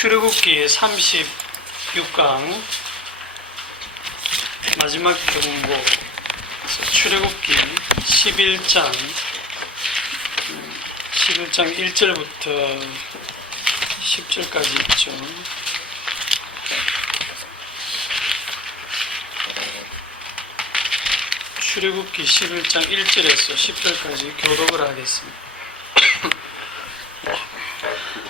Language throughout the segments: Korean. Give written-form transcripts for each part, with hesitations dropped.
출애굽기 36강 마지막 경고, 출애굽기 11장 1절부터 10절까지 있죠. 출애굽기 11장 1절에서 10절까지 교독을 하겠습니다.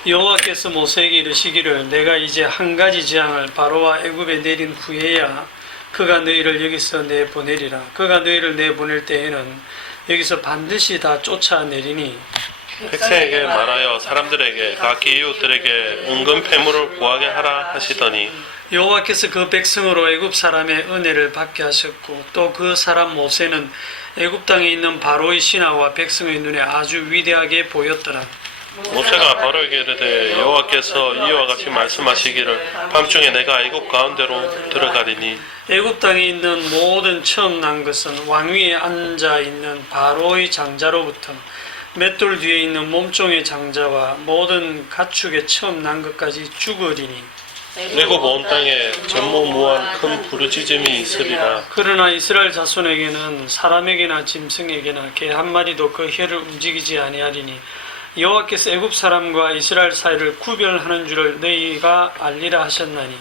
여호와께서 모세에게 이르시기를 내가 이제 한 가지 재앙을 바로와 애굽에 내린 후에야 그가 너희를 여기서 내보내리라. 그가 너희를 내보낼 때에는 여기서 반드시 다 쫓아내리니 백성에게 말하여 사람들에게 각기 이웃들에게 은근 패물을 구하게 하라 하시더니 여호와께서 그 백성으로 애굽 사람의 은혜를 받게 하셨고 또 그 사람 모세는 애굽 땅에 있는 바로의 신하와 백성의 눈에 아주 위대하게 보였더라. 모세가 바로에게 이르되 여호와께서 이와 같이 말씀하시기를 밤중에 내가 애굽 가운데로 들어가리니 애굽 땅에 있는 모든 처음 난 것은 왕 위에 앉아 있는 바로의 장자로부터 맷돌 뒤에 있는 몸종의 장자와 모든 가축의 처음 난 것까지 죽으리니 애굽 온 땅에 전무후무한 큰 부르짖음이 있으리라. 그러나 이스라엘 자손에게는 사람에게나 짐승에게나 개 한 마리도 그 혀를 움직이지 아니하리니 여호와께서 애굽 사람과 이스라엘 사이를 구별하는 줄을 너희가 알리라 하셨나니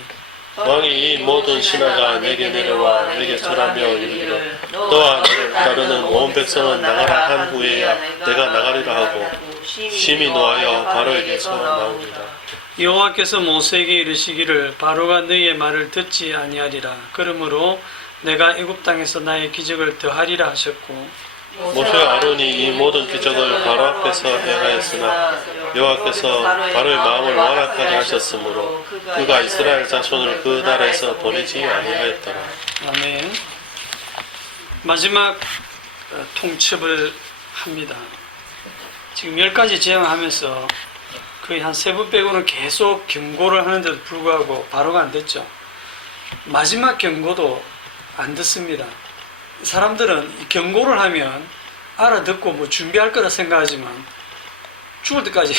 왕이 이 모든 신하가 내게 내려와 내게 절하며 이르기를 너와 너를 따르는 온 백성은 나가라 한 후에야 내가 나가리라 하고 심히 노하여 바로에게서 나오리라. 여호와께서 모세에게 이르시기를 바로가 너희의 말을 듣지 아니하리라. 그러므로 내가 애굽 땅에서 나의 기적을 더하리라 하셨고 모세와 아론이 이 모든 기적을 바로 앞에서 행하였으나 여호와께서 바로의 마음을 완악하게 하셨으므로 그가 이스라엘 자손을 그 나라에서 보내지 아니하였더라. 아멘. 마지막 통첩을 합니다. 지금 10가지 재앙하면서 거의 한 3번 빼고는 계속 경고를 하는데도 불구하고 바로가 안 됐죠. 마지막 경고도 안 듣습니다. 사람들은 이 경고를 하면 알아듣고 뭐 준비할 거라 생각하지만 죽을 때까지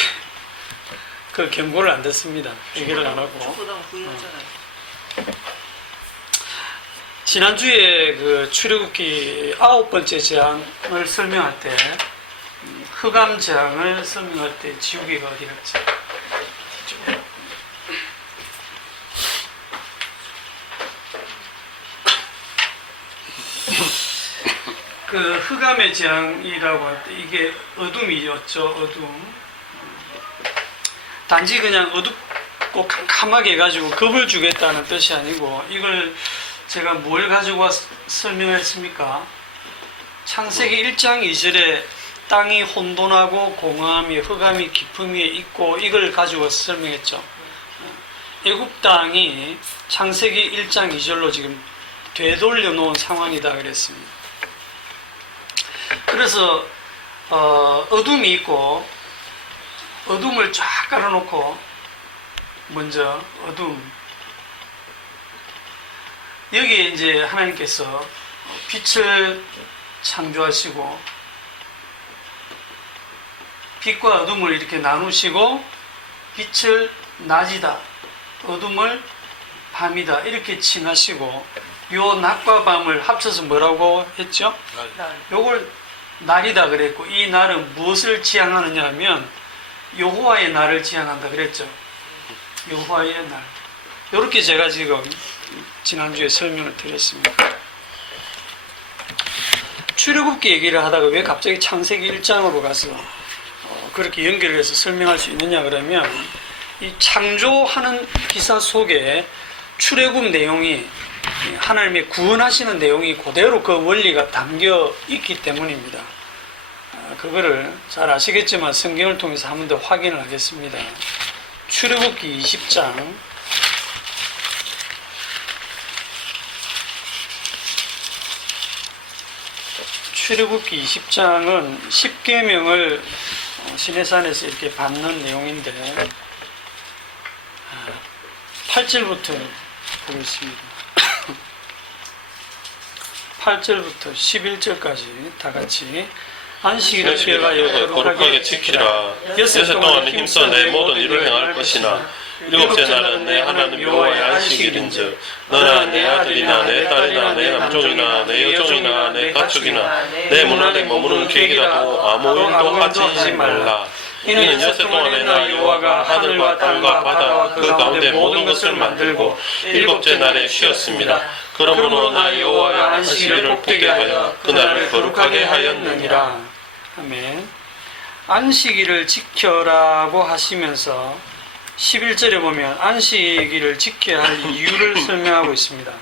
그 경고를 안 듣습니다. 얘기를 안 하고. 지난주에 그 출애굽기 9번째 재앙을 설명할 때 흑암 재앙을 설명할 때 지우개가 어디 갔지? 그 흑암의 재앙이라고 할 때 이게 어둠이었죠. 어둠. 단지 그냥 어둡고 캄캄하게 해가지고 겁을 주겠다는 뜻이 아니고 이걸 제가 뭘 가지고 설명했습니까? 창세기 1장 2절에 땅이 혼돈하고 공허함이 흑암이 깊음 위에 있고 이걸 가지고 설명했죠. 애굽 땅이 창세기 1장 2절로 지금 되돌려 놓은 상황이다 그랬습니다. 그래서 어둠이 있고 어둠을 쫙 깔아놓고 먼저 어둠 여기에 이제 하나님께서 빛을 창조하시고 빛과 어둠을 이렇게 나누시고 빛을 낮이다 어둠을 밤이다 이렇게 칭하시고 요 낮과 밤을 합쳐서 뭐라고 했죠? 요걸 날이다 그랬고 이 날은 무엇을 지향하느냐 하면 여호와의 날을 지향한다 그랬죠. 여호와의 날. 요렇게 제가 지금 지난주에 설명을 드렸습니다. 출애굽기 얘기를 하다가 왜 갑자기 창세기 1장으로 가서 그렇게 연결해서 설명할 수 있느냐 그러면 이 창조하는 기사 속에 출애굽 내용이 하나님의 구원하시는 내용이 그대로 그 원리가 담겨 있기 때문입니다. 그거를 잘 아시겠지만 성경을 통해서 한 번 더 확인을 하겠습니다. 출애굽기 20장 출애굽기 20장은 10계명을 시내산에서 이렇게 받는 내용인데 8절부터 보겠습니다. 8절부터 11절까지 다 같이 안식일을 피해가여 거룩하게 지키라. 여섯 동안 힘써 내 모든 일을 행할 것이나 일곱째 날은 내 하나님 여호와의 안식일인즉 너나 내 아들이나 내 딸이나 내 남종이나 내 여종이나 내 가축이나 내 문 안에 머무는 객이라도 아무 일도 하지 말라. 이는 엿새 동안에 나 여호와가 하늘과 땅과 바다와 그 가운데 모든 것을 만들고 일곱째 날에 쉬었습니다. 그러므로 나 여호와가 안식일을 복되게 하여 그날을 거룩하게 하였느니라. 아멘. 안식일을 지켜라고 하시면서 11절에 보면 안식일을 지켜야 할 이유를 설명하고 있습니다.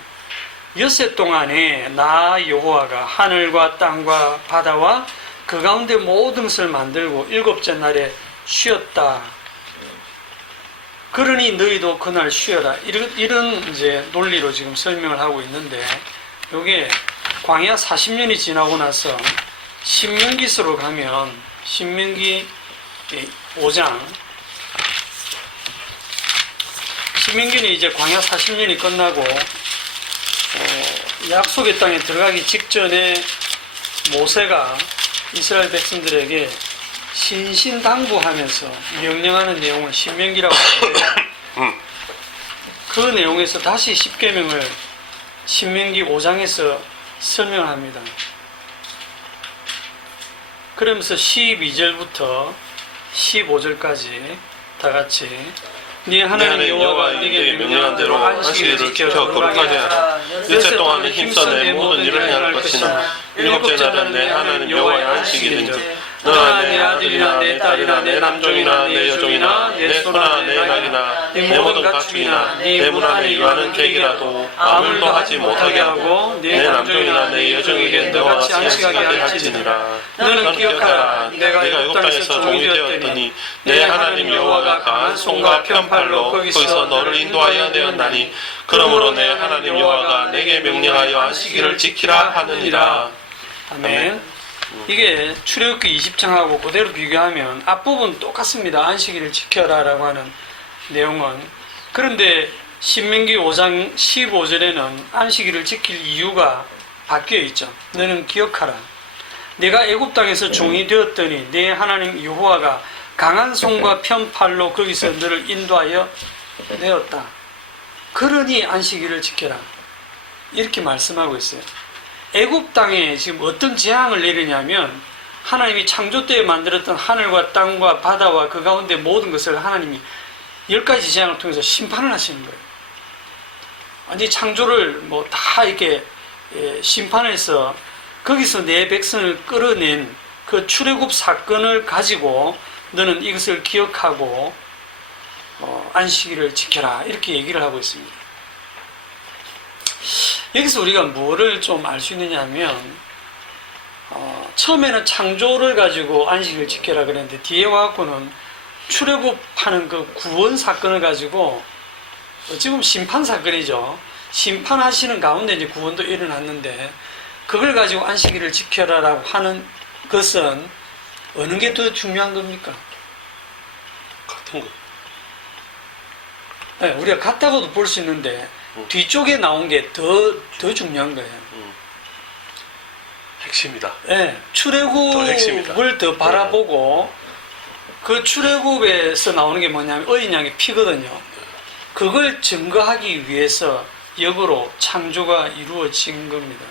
엿새 동안에 나 여호와가 하늘과 땅과 바다와 그 가운데 모든 것을 만들고 일곱째 날에 쉬었다. 그러니 너희도 그날 쉬어라. 이런 이제 논리로 지금 설명을 하고 있는데, 요게 광야 40년이 지나고 나서 신명기서로 가면 신명기 5장, 신명기는 이제 광야 40년이 끝나고 약속의 땅에 들어가기 직전에 모세가 이스라엘 백성들에게 신신당부하면서 명령하는 내용을 신명기라고 하는데, 그 내용에서 다시 십계명을 신명기 5장에서 설명을 합니다. 그러면서 12절부터 15절까지 다 같이 네 하나님 여호와가 네게 명령한 대로 안식일을 지켜 거룩하게 하라. 엿새 동안은 힘써 내 모든 일을 행할 것이나 일곱째 날은 내 하나님 여호와의 안식일인즉 너나 내 아들이나 내 딸이나 내 남종이나 내 여종이나 내 소나 내 낙이나 내 모든 가축이나 내 문 안에 유하는 객이라도 아무 일도 하지 못하게 하고 내 남종이나 내 여종에게 너와 같이 안식하게 할지니라. 너는 기억하라. 내가 애굽 땅에서 종이 되었더니 내 하나님 여호와가 강한 손과 편팔로 거기서 너를 인도하여 내었나니 그러므로 내 하나님 여호와가 내게 명령하여 안식일을 지키라 하느니라. 아멘. 이게 출애굽기 20장하고 그대로 비교하면 앞부분 똑같습니다. 안식일을 지켜라라고 하는 내용은. 그런데 신명기 5장 15절에는 안식일을 지킬 이유가 바뀌어 있죠. 너는 기억하라. 내가 애굽 땅에서 종이 되었더니 내 하나님 여호와가 강한 손과 편팔로 거기서 너를 인도하여 내었다. 그러니 안식일을 지켜라. 이렇게 말씀하고 있어요. 애굽 땅에 지금 어떤 재앙을 내리냐면 하나님이 창조 때에 만들었던 하늘과 땅과 바다와 그 가운데 모든 것을 하나님이 10가지 재앙을 통해서 심판을 하시는 거예요. 아니 창조를 뭐 다 이렇게 심판해서 거기서 내 백성을 끌어낸 그 출애굽 사건을 가지고 너는 이것을 기억하고 안식일을 지켜라 이렇게 얘기를 하고 있습니다. 여기서 우리가 뭐를 좀 알 수 있느냐 하면 처음에는 창조를 가지고 안식일을 지켜라 그랬는데 뒤에 와갖고는 출애굽하는 그 구원 사건을 가지고 어찌 보면 심판 사건이죠. 심판하시는 가운데 이제 구원도 일어났는데 그걸 가지고 안식일을 지켜라라고 하는 것은 어느 게 더 중요한 겁니까? 같은 거. 네, 우리가 같다고도 볼 수 있는데 뒤쪽에 나온 게 더 중요한 거예요. 핵심이다. 네, 출애굽을 더 바라보고 그 출애굽에서 나오는 게 뭐냐면 어린 양의 피거든요. 그걸 증거하기 위해서 역으로 창조가 이루어진 겁니다.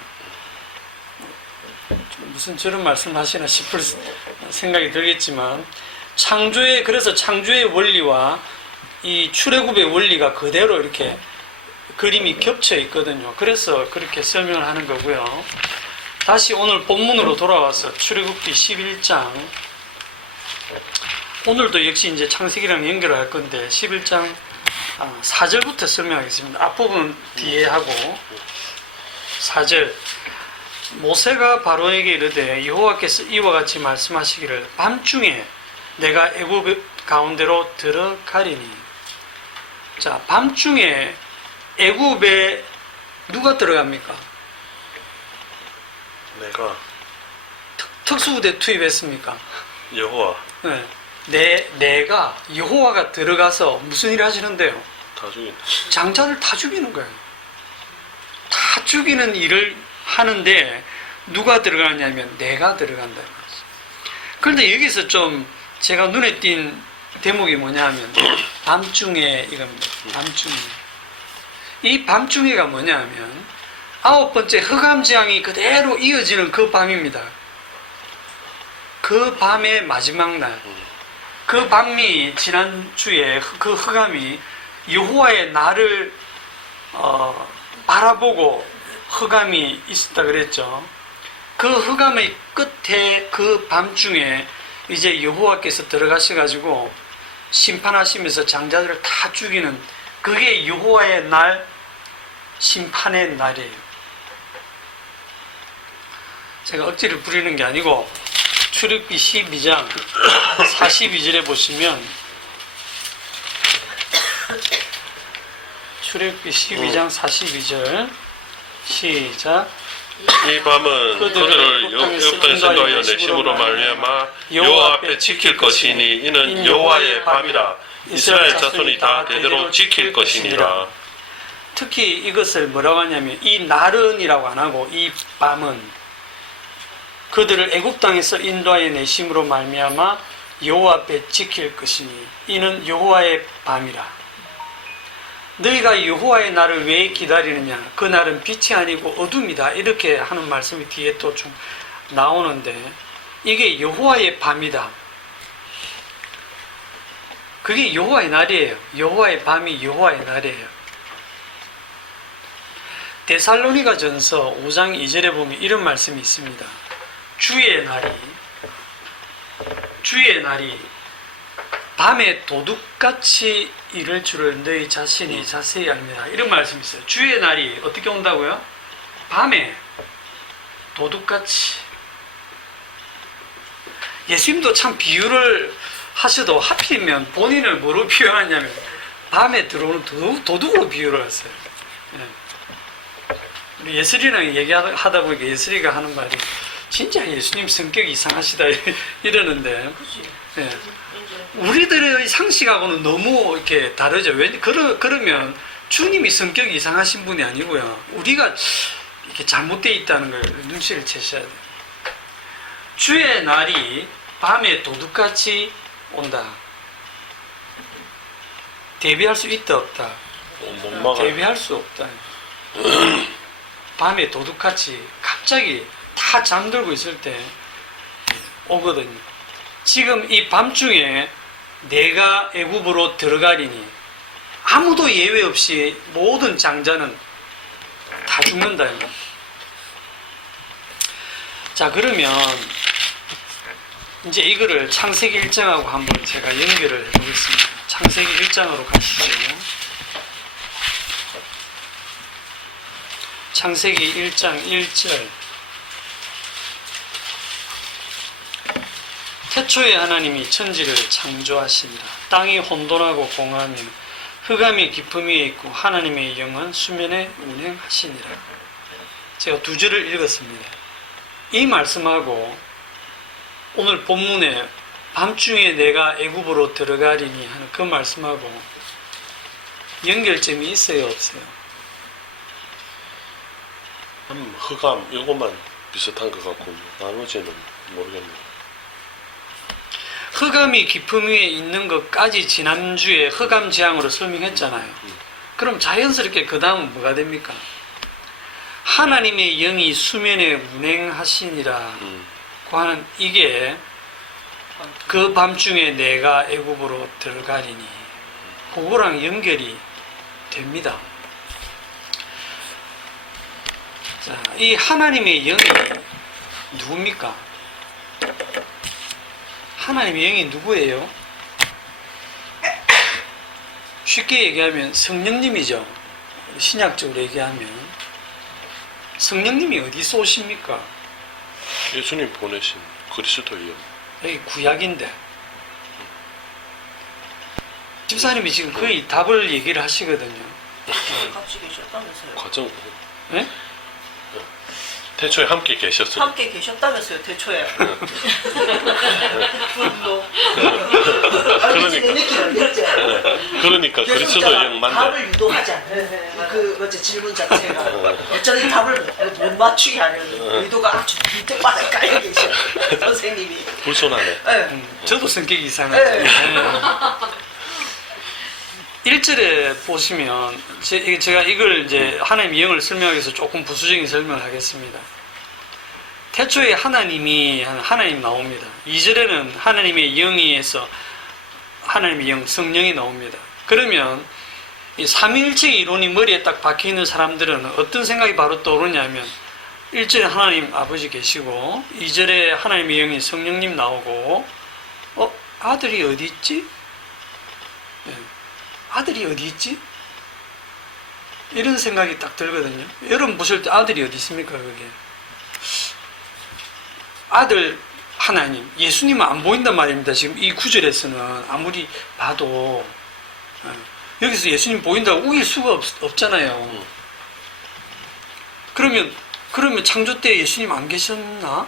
무슨 저런 말씀 하시나 싶을 생각이 들겠지만 그래서 창조의 원리와 이 출애굽의 원리가 그대로 이렇게 그림이 겹쳐 있거든요. 그래서 그렇게 설명을 하는 거고요. 다시 오늘 본문으로 돌아와서 출애굽기 11장, 오늘도 역시 이제 창세기랑 연결할 건데 11장 4절부터 설명하겠습니다. 앞부분 뒤에 하고 4절. 모세가 바로에게 이르되 여호와께서 이와 같이 말씀하시기를 밤중에 내가 애굽 가운데로 들어가리니. 자, 밤중에 애굽에 누가 들어갑니까? 내가 특수부대 투입했습니까? 여호와 네, 내가 여호와가 들어가서 무슨 일을 하시는데요? 다 죽인. 장자를 다 죽이는 거예요. 다 죽이는 일을 하는데 누가 들어가냐면 내가 들어간다. 그런데 여기서 좀 제가 눈에 띈 대목이 뭐냐 하면 밤중에 이겁니다. 밤중에. 이 밤중에가 뭐냐면 9번째 흑암지향이 그대로 이어지는 그 밤입니다. 그 밤의 마지막 날. 그 밤이 지난주에 그 흑암이 여호와의 날을 바라보고 흑암이 있었다 그랬죠. 그 흑암의 끝에 그 밤중에 이제 여호와께서 들어가셔가지고 심판하시면서 장자들을 다 죽이는 그게 여호와의 날, 심판의 날이에요. 제가 억지를 부리는 게 아니고 출애굽기 12장 42절에 보시면 출애굽기 12장 42절 시작. 이 밤은 그들을 애굽 땅에 인도하여 내심으로 말미암아 여호와 앞에 지킬 것이니 이는 여호와의 밤이라. 이스라엘 자손이 다 대대로 지킬 것이니라. 특히 이것을 뭐라고 하냐면 이 날은이라고 안 하고 이 밤은 그들을 애굽 땅에서 인도하여 내심으로 말미암아 여호와 앞에 지킬 것이니 이는 여호와의 밤이라. 너희가 여호와의 날을 왜 기다리느냐? 그 날은 빛이 아니고 어둠이다. 이렇게 하는 말씀이 뒤에 또 좀 나오는데 이게 여호와의 밤이다. 그게 여호와의 날이에요. 여호와의 밤이 여호와의 날이에요. 데살로니가 전서 5장 2절에 보면 이런 말씀이 있습니다. 주의 날이 밤에 도둑같이 이를 줄을 너희 자신이 자세히 압니다. 이런 말씀이 있어요. 주의 날이 어떻게 온다고요? 밤에 도둑같이. 예수님도 참 비유를 하셔도 하필이면 본인을 뭐로 비유하냐면 밤에 들어오는 도둑으로 비유를 했어요. 우리 예슬이랑 얘기하다 보니까 예슬이가 하는 말이 진짜 예수님 성격이 이상하시다 이러는데 우리들의 상식하고는 너무 이렇게 다르죠. 그러면 주님이 성격이 이상하신 분이 아니고요. 우리가 이렇게 잘못되어 있다는 걸 눈치를 채셔야 돼요. 주의 날이 밤에 도둑같이 온다. 대비할 수 있다 없다? 못 막아요. 대비할 수 없다. 밤에 도둑같이 갑자기 다 잠들고 있을 때 오거든요. 지금 이 밤중에 내가 애굽으로 들어가리니 아무도 예외 없이 모든 장자는 다 죽는다. 자, 그러면 이제 이거를 창세기 1장하고 한번 제가 연결을 해보겠습니다. 창세기 1장으로 가시죠. 창세기 1장 1절. 태초에 하나님이 천지를 창조하시니라. 땅이 혼돈하고 공허하며 흑암이 깊음 위에 있고 하나님의 영은 수면에 운행하시니라. 제가 두 절을 읽었습니다. 이 말씀하고 오늘 본문에 밤중에 내가 애굽으로 들어가리니 하는 그 말씀하고 연결점이 있어요, 없어요? 흑암 이것만 비슷한 것 같고 나머지는 모르겠네요. 흑암이 깊음 위에 있는 것까지 지난주에 흑암 지향으로 설명했잖아요. 그럼 자연스럽게 그 다음은 뭐가 됩니까? 하나님의 영이 수면에 운행하시니라 고 하는 이게 그 밤중에 내가 애굽으로 들어가리니 그거랑 연결이 됩니다. 자, 이 하나님의 영이 누굽니까? 하나님의 영이 누구예요? 쉽게 얘기하면 성령님이죠. 신약적으로 얘기하면 성령님이 어디서 오십니까? 예수님 보내신 그리스도예요. 여기 구약인데 집사님이 지금 거의 답을 얘기를 하시거든요. 같이 계셨다면서요? 과정 네? 태초에 함께 계셨어요. 함께 계셨다면서요, 대초에. 분노. 그러니까 그리스도 영 맞네. 답을 유도하자. 그 뭐지 질문 자체가 어쩌니 답을 못 맞추게 하려는 의도가 아주 밑에바닥 깔려 계셔. 선생님이. 불손하네. 네. 저도 성격이 이상하죠. 네. 1절에 보시면 제가 이걸 이제 하나님의 영을 설명하기 위해서 조금 부수적인 설명을 하겠습니다. 태초에 하나님 나옵니다. 2절에는 하나님의 영에서 하나님의 영, 성령이 나옵니다. 그러면 이 삼위일체 이론이 머리에 딱 박혀있는 사람들은 어떤 생각이 바로 떠오르냐면 1절에 하나님 아버지 계시고 2절에 하나님의 영이 성령님 나오고 아들이 어디 있지? 아들이 어디 있지? 이런 생각이 딱 들거든요. 여러분 보실 때 아들이 어디 있습니까? 그게 아들 하나님, 예수님은 안 보인단 말입니다. 지금 이 구절에서는 아무리 봐도 여기서 예수님 보인다고 우길 수가 없잖아요. 그러면 창조 때 예수님 안 계셨나?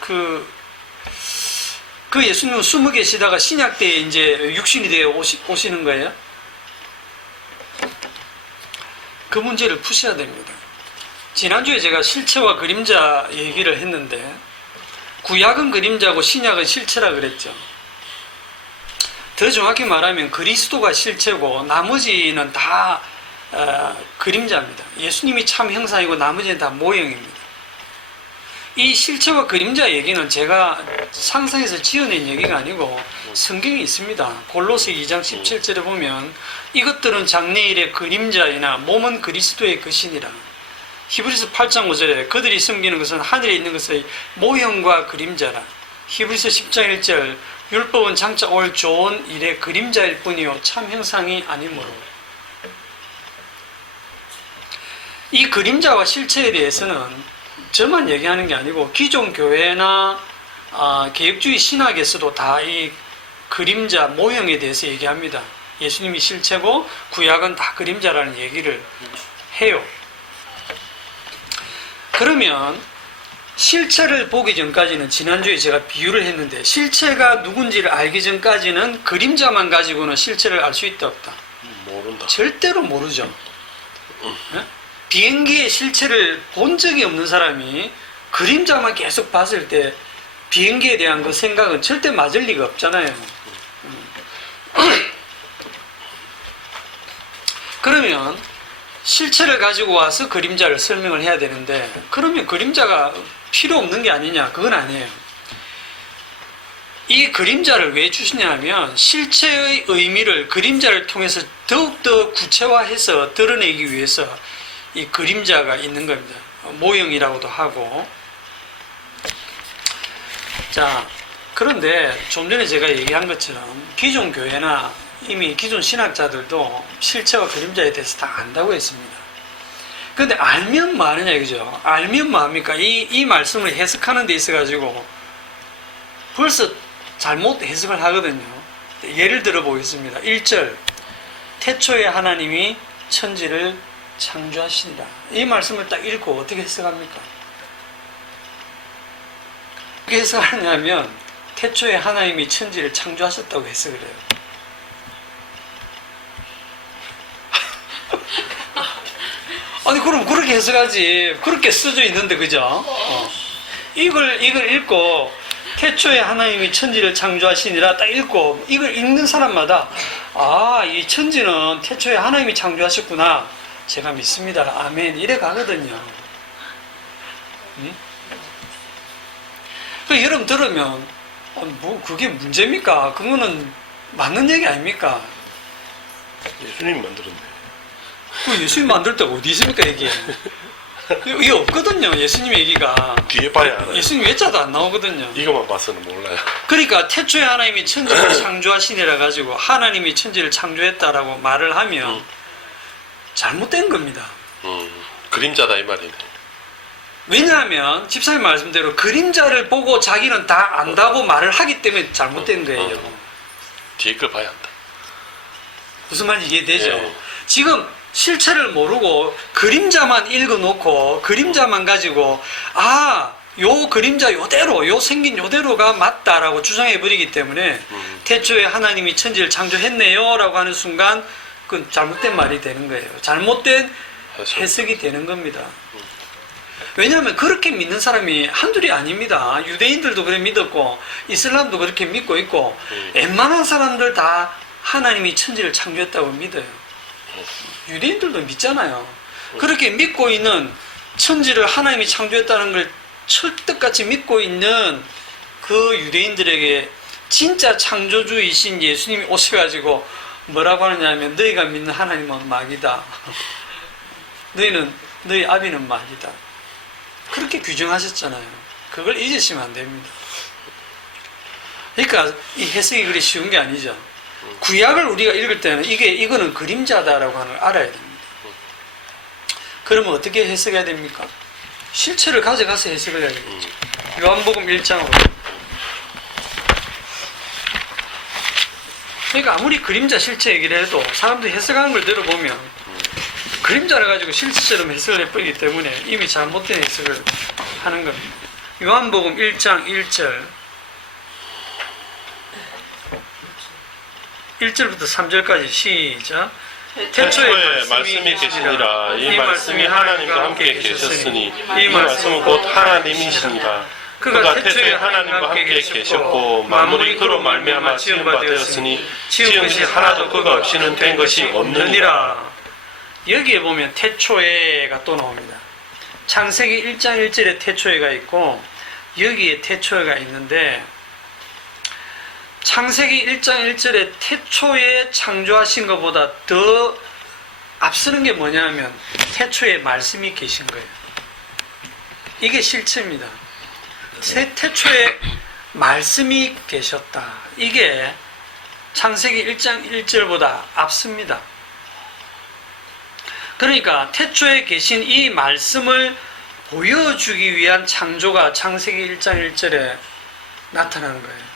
그 예수님은 숨어 계시다가 신약 때에 이제 육신이 되어 오시는 거예요? 그 문제를 푸셔야 됩니다. 지난주에 제가 실체와 그림자 얘기를 했는데 구약은 그림자고 신약은 실체라 그랬죠. 더 정확히 말하면 그리스도가 실체고 나머지는 다 그림자입니다. 예수님이 참 형상이고 나머지는 다 모형입니다. 이 실체와 그림자 얘기는 제가 상상해서 지어낸 얘기가 아니고 성경에 있습니다. 골로새 2장 17절에 보면 이것들은 장래일의 그림자이나 몸은 그리스도의 것이니라. 히브리서 8장 5절에 그들이 숨기는 것은 하늘에 있는 것의 모형과 그림자라. 히브리서 10장 1절 율법은 장차 올 좋은 일의 그림자일 뿐이요 참 형상이 아니므로. 이 그림자와 실체에 대해서는 저만 얘기하는 게 아니고 기존 교회나 개혁주의 신학에서도 다 이 그림자 모형에 대해서 얘기합니다. 예수님이 실체고 구약은 다 그림자라는 얘기를 해요. 그러면 실체를 보기 전까지는 지난주에 제가 비유를 했는데 실체가 누군지를 알기 전까지는 그림자만 가지고는 실체를 알 수 있다 없다? 모른다. 절대로 모르죠. 비행기의 실체를 본 적이 없는 사람이 그림자만 계속 봤을 때 비행기에 대한 그 생각은 절대 맞을 리가 없잖아요. 그러면 실체를 가지고 와서 그림자를 설명을 해야 되는데 그러면 그림자가 필요 없는 게 아니냐? 그건 아니에요. 이 그림자를 왜 주시냐 하면 실체의 의미를 그림자를 통해서 더욱더 구체화해서 드러내기 위해서 이 그림자가 있는 겁니다. 모형이라고도 하고. 자, 그런데 좀 전에 제가 얘기한 것처럼 기존 교회나 이미 기존 신학자들도 실체와 그림자에 대해서 다 안다고 했습니다. 그런데 알면 뭐 하느냐 이거죠. 알면 뭐 합니까? 이 말씀을 해석하는 데 있어가지고 벌써 잘못 해석을 하거든요. 예를 들어 보겠습니다. 1절 태초에 하나님이 천지를 창조하신다. 이 말씀을 딱 읽고 어떻게 해석합니까? 어떻게 해석하냐면 태초에 하나님이 천지를 창조하셨다고 해석을 해요. 아니 그럼 그렇게 해석하지. 그렇게 써져 있는데 그죠? 이걸 읽고 태초에 하나님이 천지를 창조하시니라 딱 읽고 이걸 읽는 사람마다 이 천지는 태초에 하나님이 창조하셨구나. 제가 믿습니다. 아멘. 이래 가거든요. 그 여러분 들으면 뭐 그게 문제입니까? 그거는 맞는 얘기 아닙니까? 예수님 만들었네. 그 예수님 만들 때 어디 있습니까 이게? 이게 없거든요. 예수님 얘기가. 뒤에 봐야 알아요. 예수님 외자도 안 나오거든요. 이것만 봐서는 몰라요. 그러니까 태초에 하나님이 천지를 창조하시니라 가지고 하나님이 천지를 창조했다라고 말을 하면 잘못된 겁니다. 그림자다 이 말이네. 왜냐하면 집사님 말씀대로 그림자를 보고 자기는 다 안다고 말을 하기 때문에 잘못된 거예요. 뒤에 걸 봐야 한다. 무슨 말인지 이해되죠? 예. 지금 실체를 모르고 그림자만 읽어놓고 그림자만 가지고 요 그림자 요대로 요 생긴 요대로가 맞다라고 주장해버리기 때문에 태초에 하나님이 천지를 창조했네요 라고 하는 순간 그건 잘못된 말이 되는 거예요. 잘못된 해석이 되는 겁니다. 왜냐하면 그렇게 믿는 사람이 한둘이 아닙니다. 유대인들도 그래 믿었고 이슬람도 그렇게 믿고 있고 웬만한 사람들 다 하나님이 천지를 창조했다고 믿어요. 유대인들도 믿잖아요. 그렇게 믿고 있는 천지를 하나님이 창조했다는 걸 철떡같이 믿고 있는 그 유대인들에게 진짜 창조주이신 예수님이 오셔가지고 뭐라고 하느냐면 너희가 믿는 하나님은 마귀다. 너희 아비는 마귀다. 그렇게 규정하셨잖아요. 그걸 잊으시면 안 됩니다. 그러니까 이 해석이 그리 쉬운 게 아니죠. 구약을 우리가 읽을 때는 이거는 그림자다라고 하는 걸 알아야 됩니다. 그러면 어떻게 해석해야 됩니까? 실체를 가져가서 해석을 해야 되겠죠. 요한복음 1장으로. 그러니까 아무리 그림자 실체 얘기를 해도 사람들이 해석하는 걸 들어보면 그림자를 가지고 실체처럼 해석을 해버리기 때문에 이미 잘못된 해석을 하는 겁니다. 요한복음 1장 1절 1절부터 3절까지 시작. 태초에 말씀이 계시니라. 이 말씀이 하나님과 함께 계셨으니 이 말씀은 곧 하나님이시니라. 그가 태초에 하나님과 함께 계셨고 만물이 그로 말미암아 지은 바 되었으니 지은 것이 하나도 그가 없이는 된 것이 없느니라. 여기에 보면 태초에가 또 나옵니다. 창세기 1장 1절에 태초에가 있고 여기에 태초에가 있는데 창세기 1장 1절에 태초에 창조하신 것보다 더 앞서는 게 뭐냐면 태초에 말씀이 계신 거예요. 이게 실체입니다. 태초에 말씀이 계셨다. 이게 창세기 1장 1절보다 앞섭니다. 그러니까 태초에 계신 이 말씀을 보여주기 위한 창조가 창세기 1장 1절에 나타나는 거예요.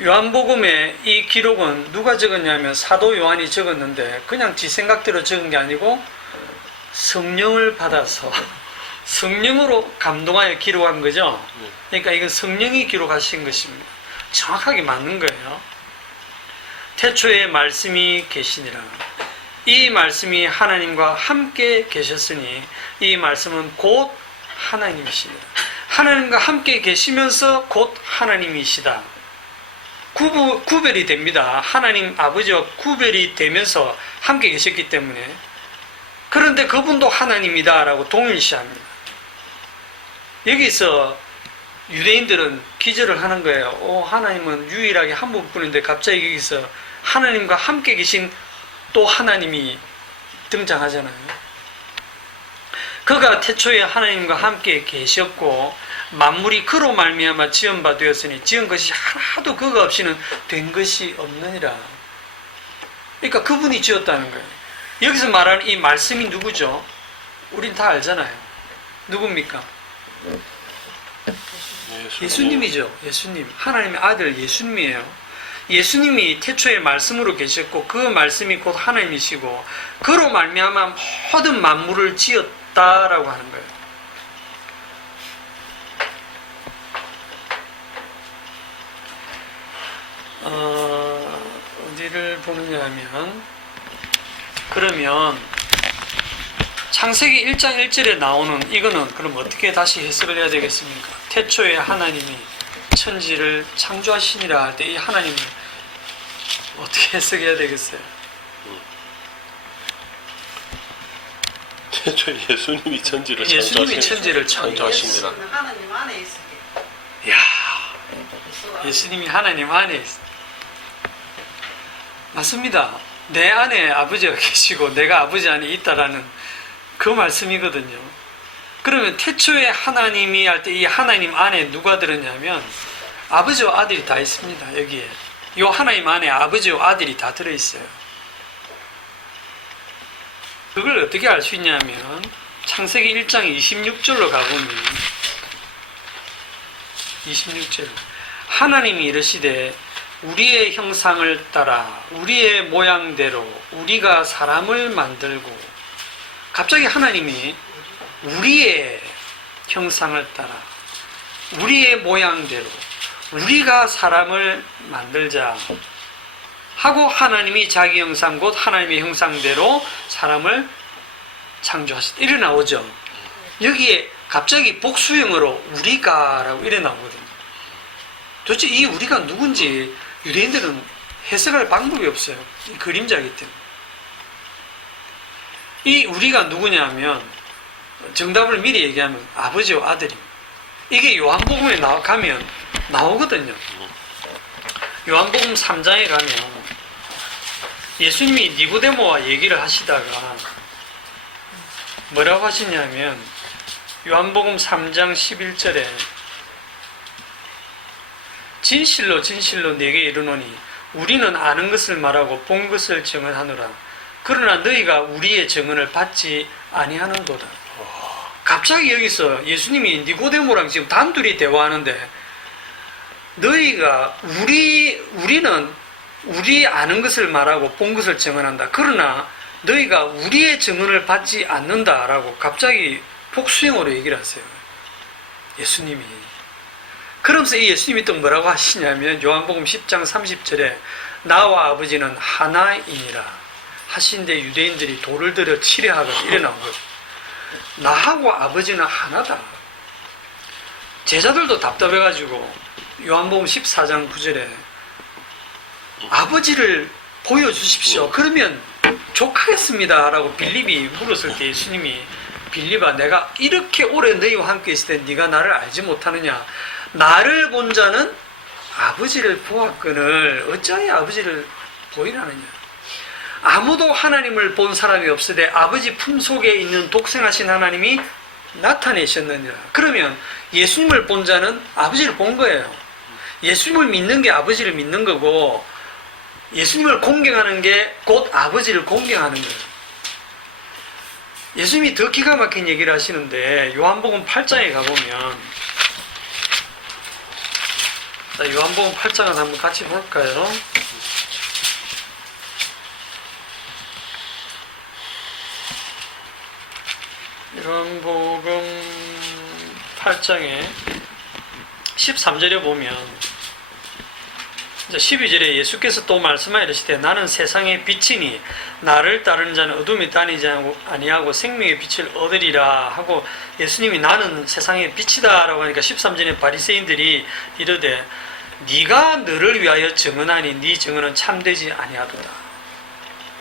요한복음의 이 기록은 누가 적었냐면 사도 요한이 적었는데 그냥 지 생각대로 적은 게 아니고 성령을 받아서 성령으로 감동하여 기록한 거죠. 그러니까 이건 성령이 기록하신 것입니다. 정확하게 맞는 거예요. 태초에 말씀이 계시니라. 이 말씀이 하나님과 함께 계셨으니 이 말씀은 곧 하나님이시니라. 하나님과 함께 계시면서 곧 하나님이시다. 구별이 됩니다. 하나님 아버지와 구별이 되면서 함께 계셨기 때문에. 그런데 그분도 하나님이다 라고 동일시합니다. 여기서 유대인들은 기절을 하는 거예요. 하나님은 유일하게 한 분뿐인데 갑자기 여기서 하나님과 함께 계신 또 하나님이 등장하잖아요. 그가 태초에 하나님과 함께 계셨고 만물이 그로 말미암아 지은 바 되었으니 지은 것이 하나도 그가 없이는 된 것이 없느니라. 그러니까 그분이 지었다는 거예요. 여기서 말하는 이 말씀이 누구죠? 우린 다 알잖아요. 누굽니까? 예수님이죠. 예수님. 하나님의 아들 예수님이에요. 예수님이 태초에 말씀으로 계셨고 그 말씀이 곧 하나님이시고 그로 말미암아 모든 만물을 지었다라고 하는 거예요. 어디를 보느냐 하면 그러면 창세기 1장 1절에 나오는 이거는 그럼 어떻게 다시 해석을 해야 되겠습니까? 태초에 하나님이 천지를 창조하시니라 할 때 이 하나님을 어떻게 해석해야 되겠어요? 태초에 예수님이 천지를 창조하시니라. 하나님 안에 있으게. 이야, 예수님이 하나님 안에 있어. 맞습니다. 내 안에 아버지가 계시고 내가 아버지 안에 있다라는 그 말씀이거든요. 그러면 태초에 하나님이 할 때 이 하나님 안에 누가 들었냐면 아버지와 아들이 다 있습니다. 여기에 이 하나님 안에 아버지와 아들이 다 들어있어요. 그걸 어떻게 알 수 있냐면 창세기 1장 26절로 가보면 26절 하나님이 이르시되 우리의 형상을 따라 우리의 모양대로 우리가 사람을 만들고, 갑자기 하나님이 우리의 형상을 따라 우리의 모양대로 우리가 사람을 만들자 하고 하나님이 자기 형상 곧 하나님의 형상대로 사람을 창조하셨다. 이래 나오죠. 여기에 갑자기 복수형으로 우리가라고 이래 나오거든요. 도대체 이 우리가 누군지 유대인들은 해석할 방법이 없어요. 이 그림자이기 때문에. 이 우리가 누구냐면 정답을 미리 얘기하면 아버지와 아들입니다. 이게 요한복음에 가면 나오거든요. 요한복음 3장에 가면 예수님이 니고데모와 얘기를 하시다가 뭐라고 하시냐면 요한복음 3장 11절에 진실로 진실로 내게 이르노니 우리는 아는 것을 말하고 본 것을 증언하노라. 그러나 너희가 우리의 증언을 받지 아니하는도다. 갑자기 여기서 예수님이 니고데모랑 지금 단둘이 대화하는데 너희가 우리는 우리 아는 것을 말하고 본 것을 증언한다. 그러나 너희가 우리의 증언을 받지 않는다라고 갑자기 복수형으로 얘기를 하세요. 예수님이. 그러면서 이 예수님이 또 뭐라고 하시냐면 요한복음 10장 30절에 나와 아버지는 하나이니라 하신데 유대인들이 돌을 들여 치려 하거든. 이래 나온 거예요. 나하고 아버지는 하나다. 제자들도 답답해가지고 요한복음 14장 9절에 아버지를 보여주십시오. 그러면 족하겠습니다 라고 빌립이 물었을 때 예수님이 빌립아 내가 이렇게 오래 너희와 함께 있을 때 네가 나를 알지 못하느냐. 나를 본 자는 아버지를 보았거늘 어찌하여 아버지를 보이라느냐. 아무도 하나님을 본 사람이 없으되 아버지 품속에 있는 독생하신 하나님이 나타내셨느니라. 그러면 예수님을 본 자는 아버지를 본 거예요. 예수님을 믿는 게 아버지를 믿는 거고 예수님을 공경하는 게 곧 아버지를 공경하는 거예요. 예수님이 더 기가 막힌 얘기를 하시는데 요한복음 8장에 가보면 요한복음 8장을 한번 같이 볼까요? 요한복음 8장에 13절에 보면 12절에 예수께서 또 말씀하여 이르시되 나는 세상의 빛이니 나를 따르는 자는 어둠에 다니지 아니하고 생명의 빛을 얻으리라 하고 예수님이 나는 세상의 빛이다 라고 하니까 13절에 바리새인들이 이르되 네가 너를 위하여 증언하니 네 증언은 참되지 아니하도다.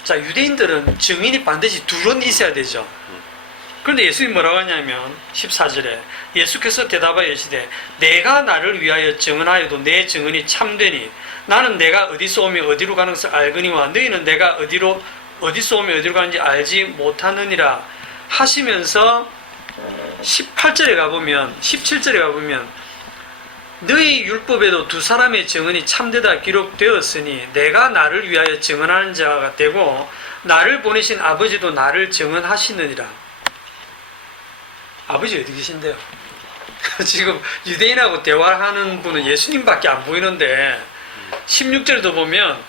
자, 유대인들은 증인이 반드시 둘은 있어야 되죠. 그런데 예수님이 뭐라고 하냐면 14절에 예수께서 대답하여 이르시되 내가 나를 위하여 증언하여도 내 증언이 참되니 나는 내가 어디서 오며 어디로 가는 것을 알거니와 너희는 내가 어디서 오며 어디로 가는지 알지 못하느니라 하시면서 18절에 가보면 17절에 가보면 너희 율법에도 두 사람의 증언이 참되다 기록되었으니 내가 나를 위하여 증언하는 자가 되고 나를 보내신 아버지도 나를 증언하시느니라. 아버지 어디 계신데요? 지금 유대인하고 대화하는 분은 예수님밖에 안 보이는데 16절도 보면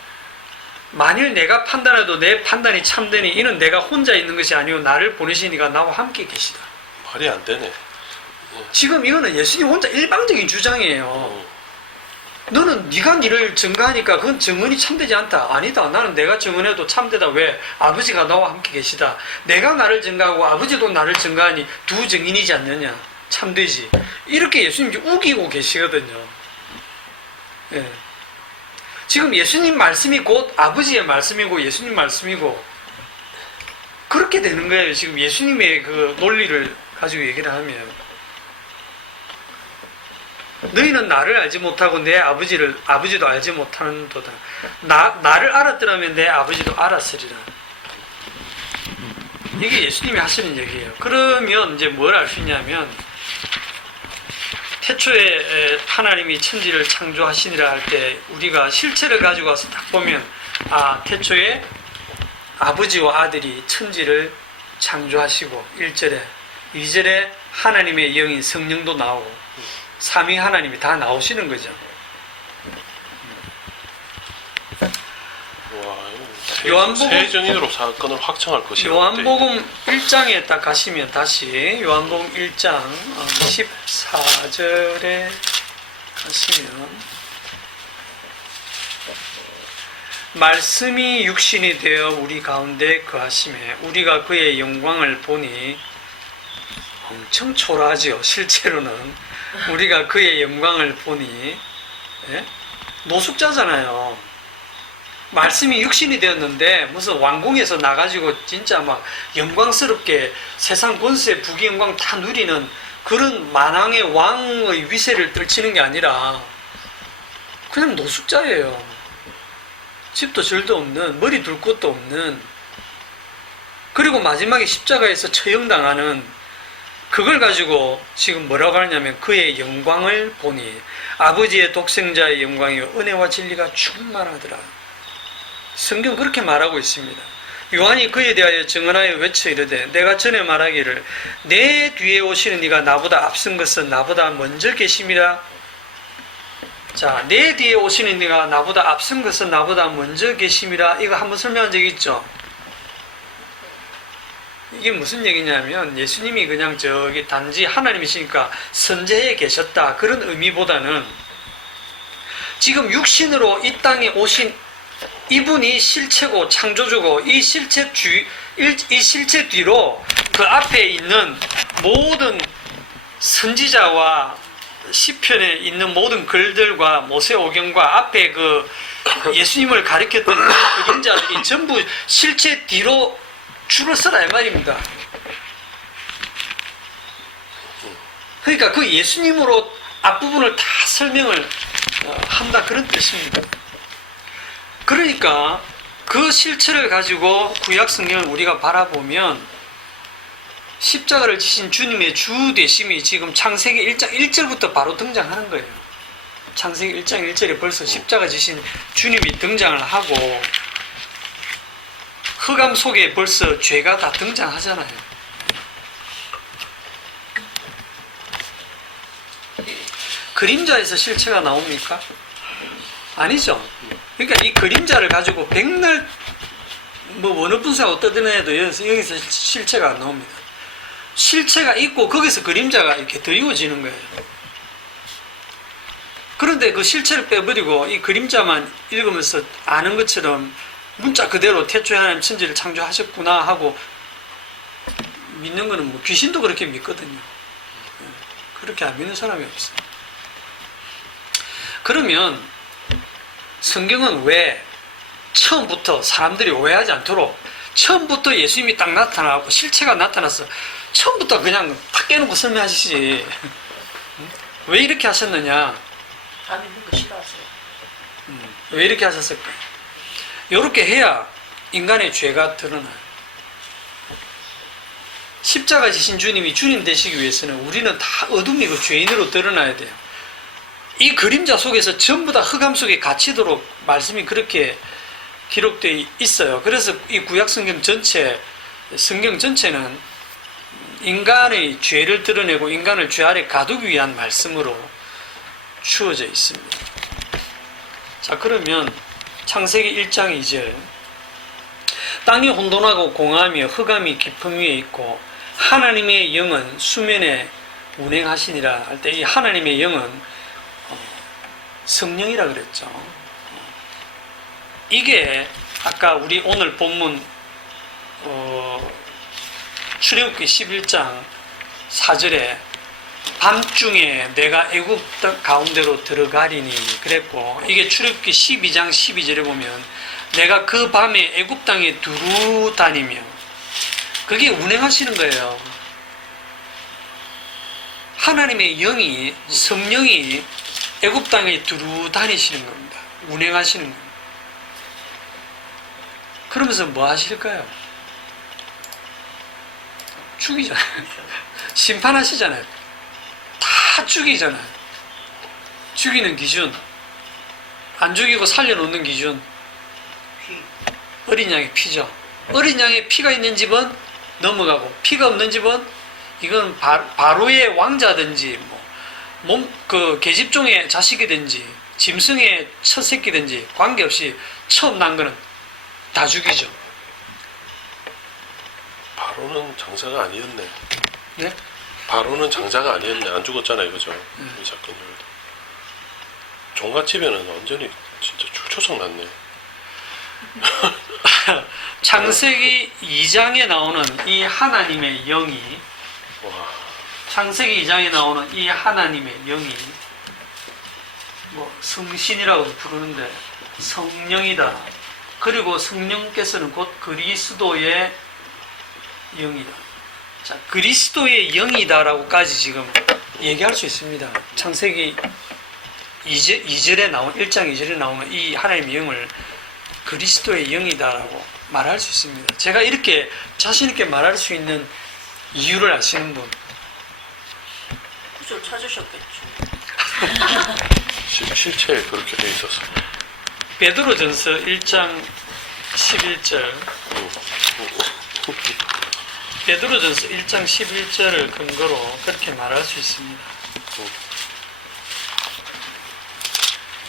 만일 내가 판단해도 내 판단이 참되니 이는 내가 혼자 있는 것이 아니오 나를 보내시니가 나와 함께 계시다. 말이 안 되네. 지금 이거는 예수님 혼자 일방적인 주장이에요. 너는 네가 니를 증거하니까 그건 증언이 참되지 않다. 아니다. 나는 내가 증언해도 참되다. 왜? 아버지가 나와 함께 계시다. 내가 나를 증거하고 아버지도 나를 증거하니 두 증인이지 않느냐. 참되지. 이렇게 예수님이 우기고 계시거든요. 예. 지금 예수님 말씀이 곧 아버지의 말씀이고 예수님 말씀이고 그렇게 되는 거예요. 지금 예수님의 그 논리를 가지고 얘기를 하면 너희는 나를 알지 못하고 내 아버지도 알지 못하는도다. 나를 알았더라면 내 아버지도 알았으리라. 이게 예수님이 하시는 얘기예요. 그러면 이제 뭘 알 수 있냐면 태초에 하나님이 천지를 창조하시니라 할 때 우리가 실체를 가지고 와서 딱 보면 태초에 아버지와 아들이 천지를 창조하시고 1절에 2절에 하나님의 영인 성령도 나오고 삼위 하나님이 다 나오시는 거죠. 요한복음 새 증인으로 사건을 확정할 것이요. 요한복음 1장에 딱 가시면 다시 요한복음 1장 14절에 가시면 말씀이 육신이 되어 우리 가운데 거하심에 우리가 그의 영광을 보니 엄청 초라하죠. 실제로는 우리가 그의 영광을 보니 노숙자잖아요. 말씀이 육신이 되었는데 무슨 왕궁에서 나가지고 진짜 막 영광스럽게 세상 권세 부귀영광 다 누리는 그런 만왕의 왕의 위세를 떨치는 게 아니라 그냥 노숙자예요. 집도 절도 없는, 머리 둘 곳도 없는, 그리고 마지막에 십자가에서 처형당하는, 그걸 가지고 지금 뭐라고 하냐면 그의 영광을 보니 아버지의 독생자의 영광이요 은혜와 진리가 충만하더라. 성경 그렇게 말하고 있습니다. 요한이 그에 대하여 증언하여 외쳐 이르되 내가 전에 말하기를 내 뒤에 오시는 이가 나보다 앞선 것은 나보다 먼저 계심이라. 자, 내 뒤에 오시는 이가 나보다 앞선 것은 나보다 먼저 계심이라. 이거 한번 설명한 적이 있죠. 이게 무슨 얘기냐면 예수님이 그냥 저기 단지 하나님이시니까 선제에 계셨다 그런 의미보다는 지금 육신으로 이 땅에 오신 이분이 실체고 창조주고 이 실체 뒤로 그 앞에 있는 모든 선지자와 시편에 있는 모든 글들과 모세오경과 앞에 그 예수님을 가리켰던 그 그림자들이 전부 실체 뒤로 줄을 서라 이 말입니다. 그러니까 그 예수님으로 앞부분을 다 설명을 한다 그런 뜻입니다. 그러니까 그 실체를 가지고 구약 성경을 우리가 바라보면 십자가를 지신 주님의 주되심이 지금 창세기 1장 1절부터 바로 등장하는 거예요. 창세기 1장 1절에 벌써 십자가 지신 주님이 등장을 하고 흑암 속에 벌써 죄가 다 등장하잖아요. 그림자에서 실체가 나옵니까? 아니죠. 그러니까 이 그림자를 가지고 백날 뭐 원어 분석하고 떠드내도 여기서 실체가 안 나옵니다. 실체가 있고 거기서 그림자가 이렇게 드리워지는 거예요. 그런데 그 실체를 빼버리고 이 그림자만 읽으면서 아는 것처럼 문자 그대로 태초에 하나님 천지를 창조하셨구나 하고 믿는 거는 뭐 귀신도 그렇게 믿거든요. 그렇게 안 믿는 사람이 없어요. 그러면 성경은 왜 처음부터 사람들이 오해하지 않도록 처음부터 예수님이 딱 나타나고 실체가 나타나서 처음부터 그냥 탁 깨놓고 설명하시지 왜 이렇게 하셨느냐? 안 믿는 거 싫어하세요. 왜 이렇게 하셨을까? 이렇게 해야 인간의 죄가 드러나요. 십자가 지신 주님이 주님 되시기 위해서는 우리는 다 어둠이고 죄인으로 드러나야 돼요. 이 그림자 속에서 전부 다 흑암 속에 갇히도록 말씀이 그렇게 기록되어 있어요. 그래서 이 구약 성경 전체는 인간의 죄를 드러내고 인간을 죄 아래 가두기 위한 말씀으로 주어져 있습니다. 자, 그러면 창세기 1장 2절 땅이 혼돈하고 공허하며 흑암이 깊음 위에 있고 하나님의 영은 수면에 운행하시니라 할 때 이 하나님의 영은 성령이라 그랬죠. 이게 아까 우리 오늘 본문 출애굽기 11장 4절에 밤중에 내가 애굽 가운데로 들어가리니 그랬고 이게 출애굽기 12장 12절에 보면 내가 그 밤에 애굽 땅에 두루 다니며 그게 운행하시는 거예요. 하나님의 영이 성령이 애굽 땅에 두루 다니시는 겁니다. 운행하시는 겁니다. 그러면서 뭐 하실까요? 죽이잖아요. 심판하시잖아요. 다 죽이잖아요. 죽이는 기준, 안 죽이고 살려놓는 기준, 어린 양의 피죠. 어린 양의 피가 있는 집은 넘어가고 피가 없는 집은 이건 바로의 왕자든지 그 계집종의 자식이든지 짐승의 첫 새끼든지 관계없이 처음 난 거는 다 죽이죠. 바로는 장자가 아니었네. 네? 바로는 장자가 아니었네. 안 죽었잖아요, 그죠? 이 사건을. 종갓집에는 완전히 진짜 출초성 났네. 창세기 2장에 나오는 이 하나님의 영이 와. 창세기 2장에 나오는 이 하나님의 영이 뭐 성신이라고도 부르는데 성령이다. 그리고 성령께서는 곧 그리스도의 영이다. 자, 그리스도의 영이다라고까지 지금 얘기할 수 있습니다. 창세기 2절에 나온 1장 2절에 나오는 이 하나님의 영을 그리스도의 영이다라고 말할 수 있습니다. 제가 이렇게 자신 있게 말할 수 있는 이유를 아시는 분? 그죠, 찾으셨겠죠. 실체에 그렇게 돼 있어서. 베드로전서 1장 11절. 베드로전서 1장 11절을 근거로 그렇게 말할 수 있습니다.